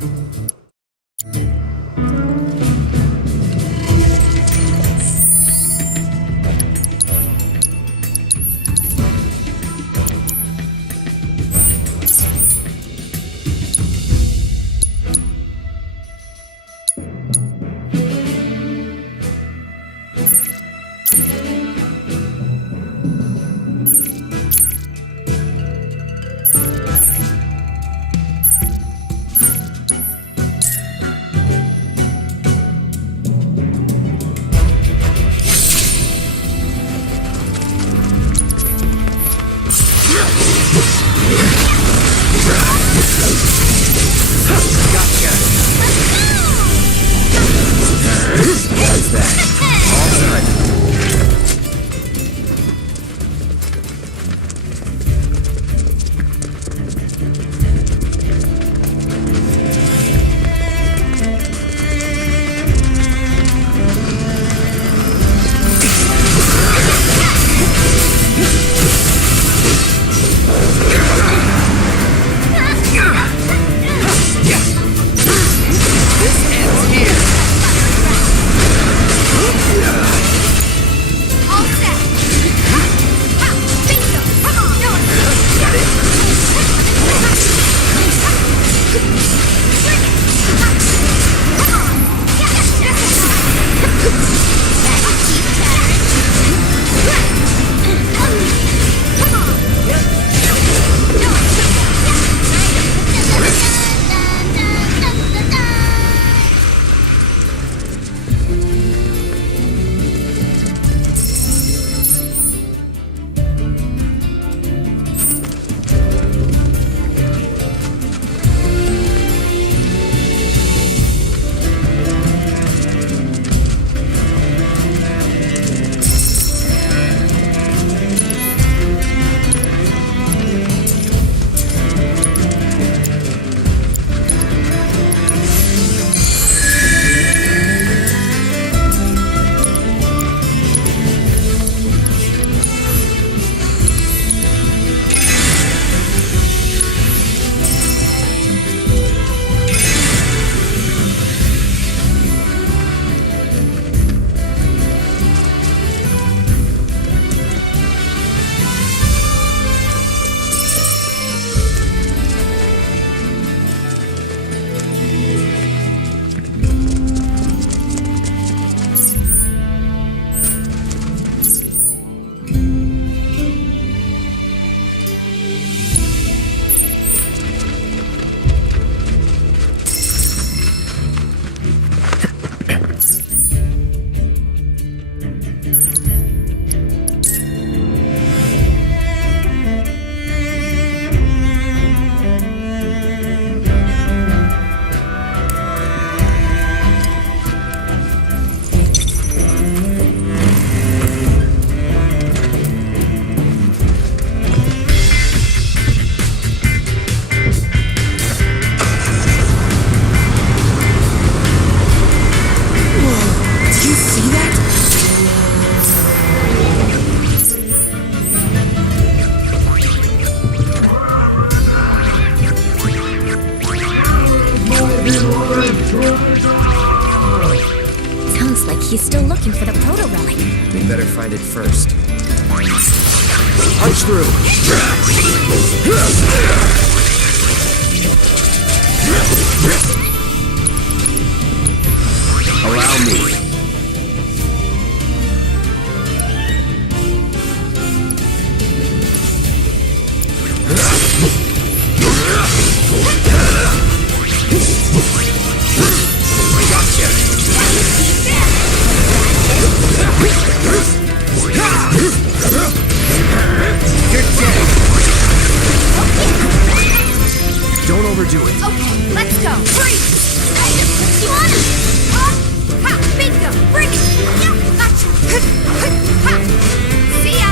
he's still looking for the proto-relic. We better find it first. Punch through. Allow me. Don't overdo it. Okay, let's go. Freeze! That just puts you on it. Ha! Bingo! Bring it! Yeah, gotcha! Ha! See ya!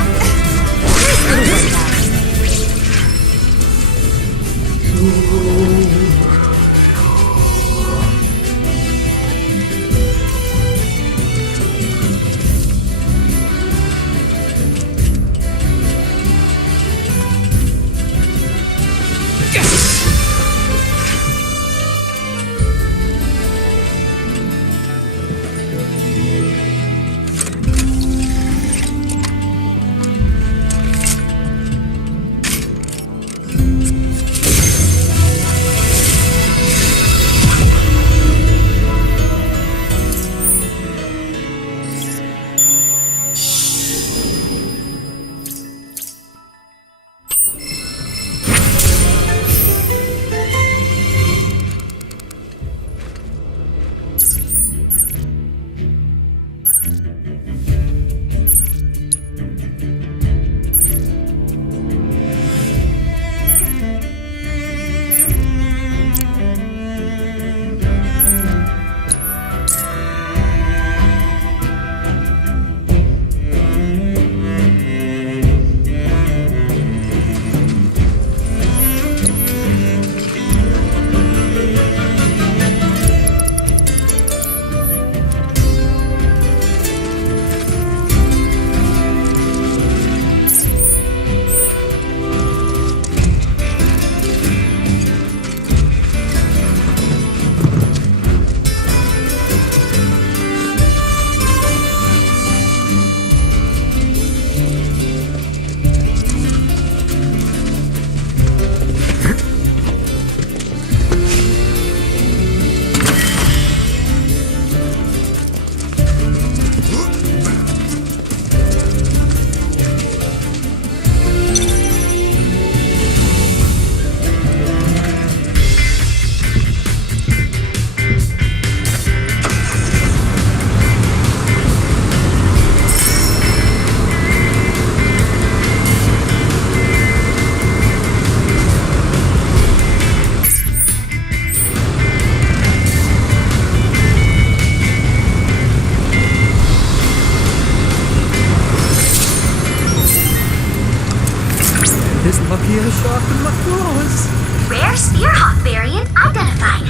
This lucky I sharpened my claws. Rare Spearhawk variant identified.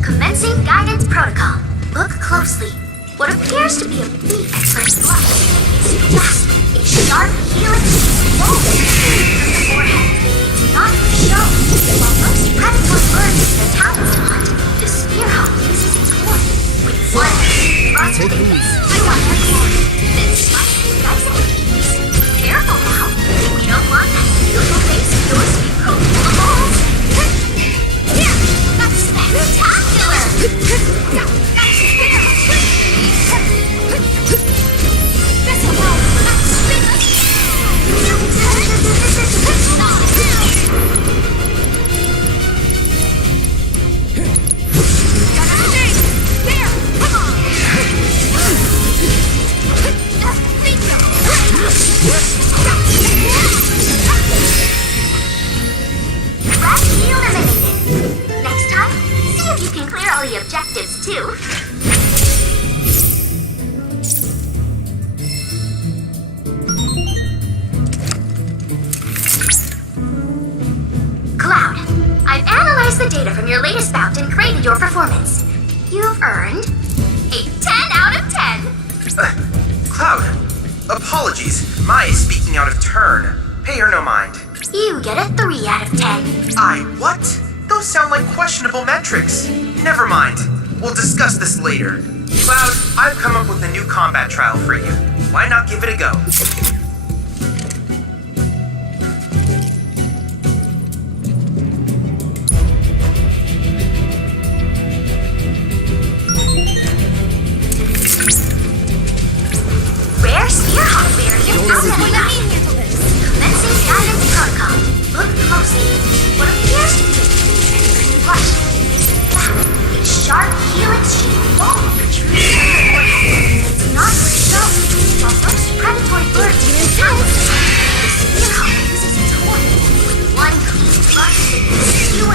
Commencing guidance protocol. Look closely. What appears to be a beak at first blush is just a sharp helix bone from the forehead. Not shown. While most predator birds use their talons to hunt, the Spearhawk uses its horn. With one thrust Take these. right on their horn, then slice and dice it with ease. Careful now. We don't want that beautiful face of yours to be prone to the balls. Here, that's spectacular. That's fair. This will help. That's there, come on. Last meal eliminated. Next time, see if you can clear all the objectives too. Cloud, I've analyzed the data from your latest bout and graded your performance. You've earned a 10 out of 10. Cloud, apologies. Mai is speaking out of turn. Pay her no mind. You get a 3 out of 10. What? Those sound like questionable metrics. Never mind. We'll discuss this later. Cloud, I've come up with a new combat trial for you. Why not give it a go? Rare Spearhawk variant has a commencing guidance protocol. Look closely. What appears to be a deep flush is in fact a sharp helix-shaped ball protruding from the vortex. It's not for show. While most predatory birds use talons, the Spearhawk uses its horn with one clean thrust to skew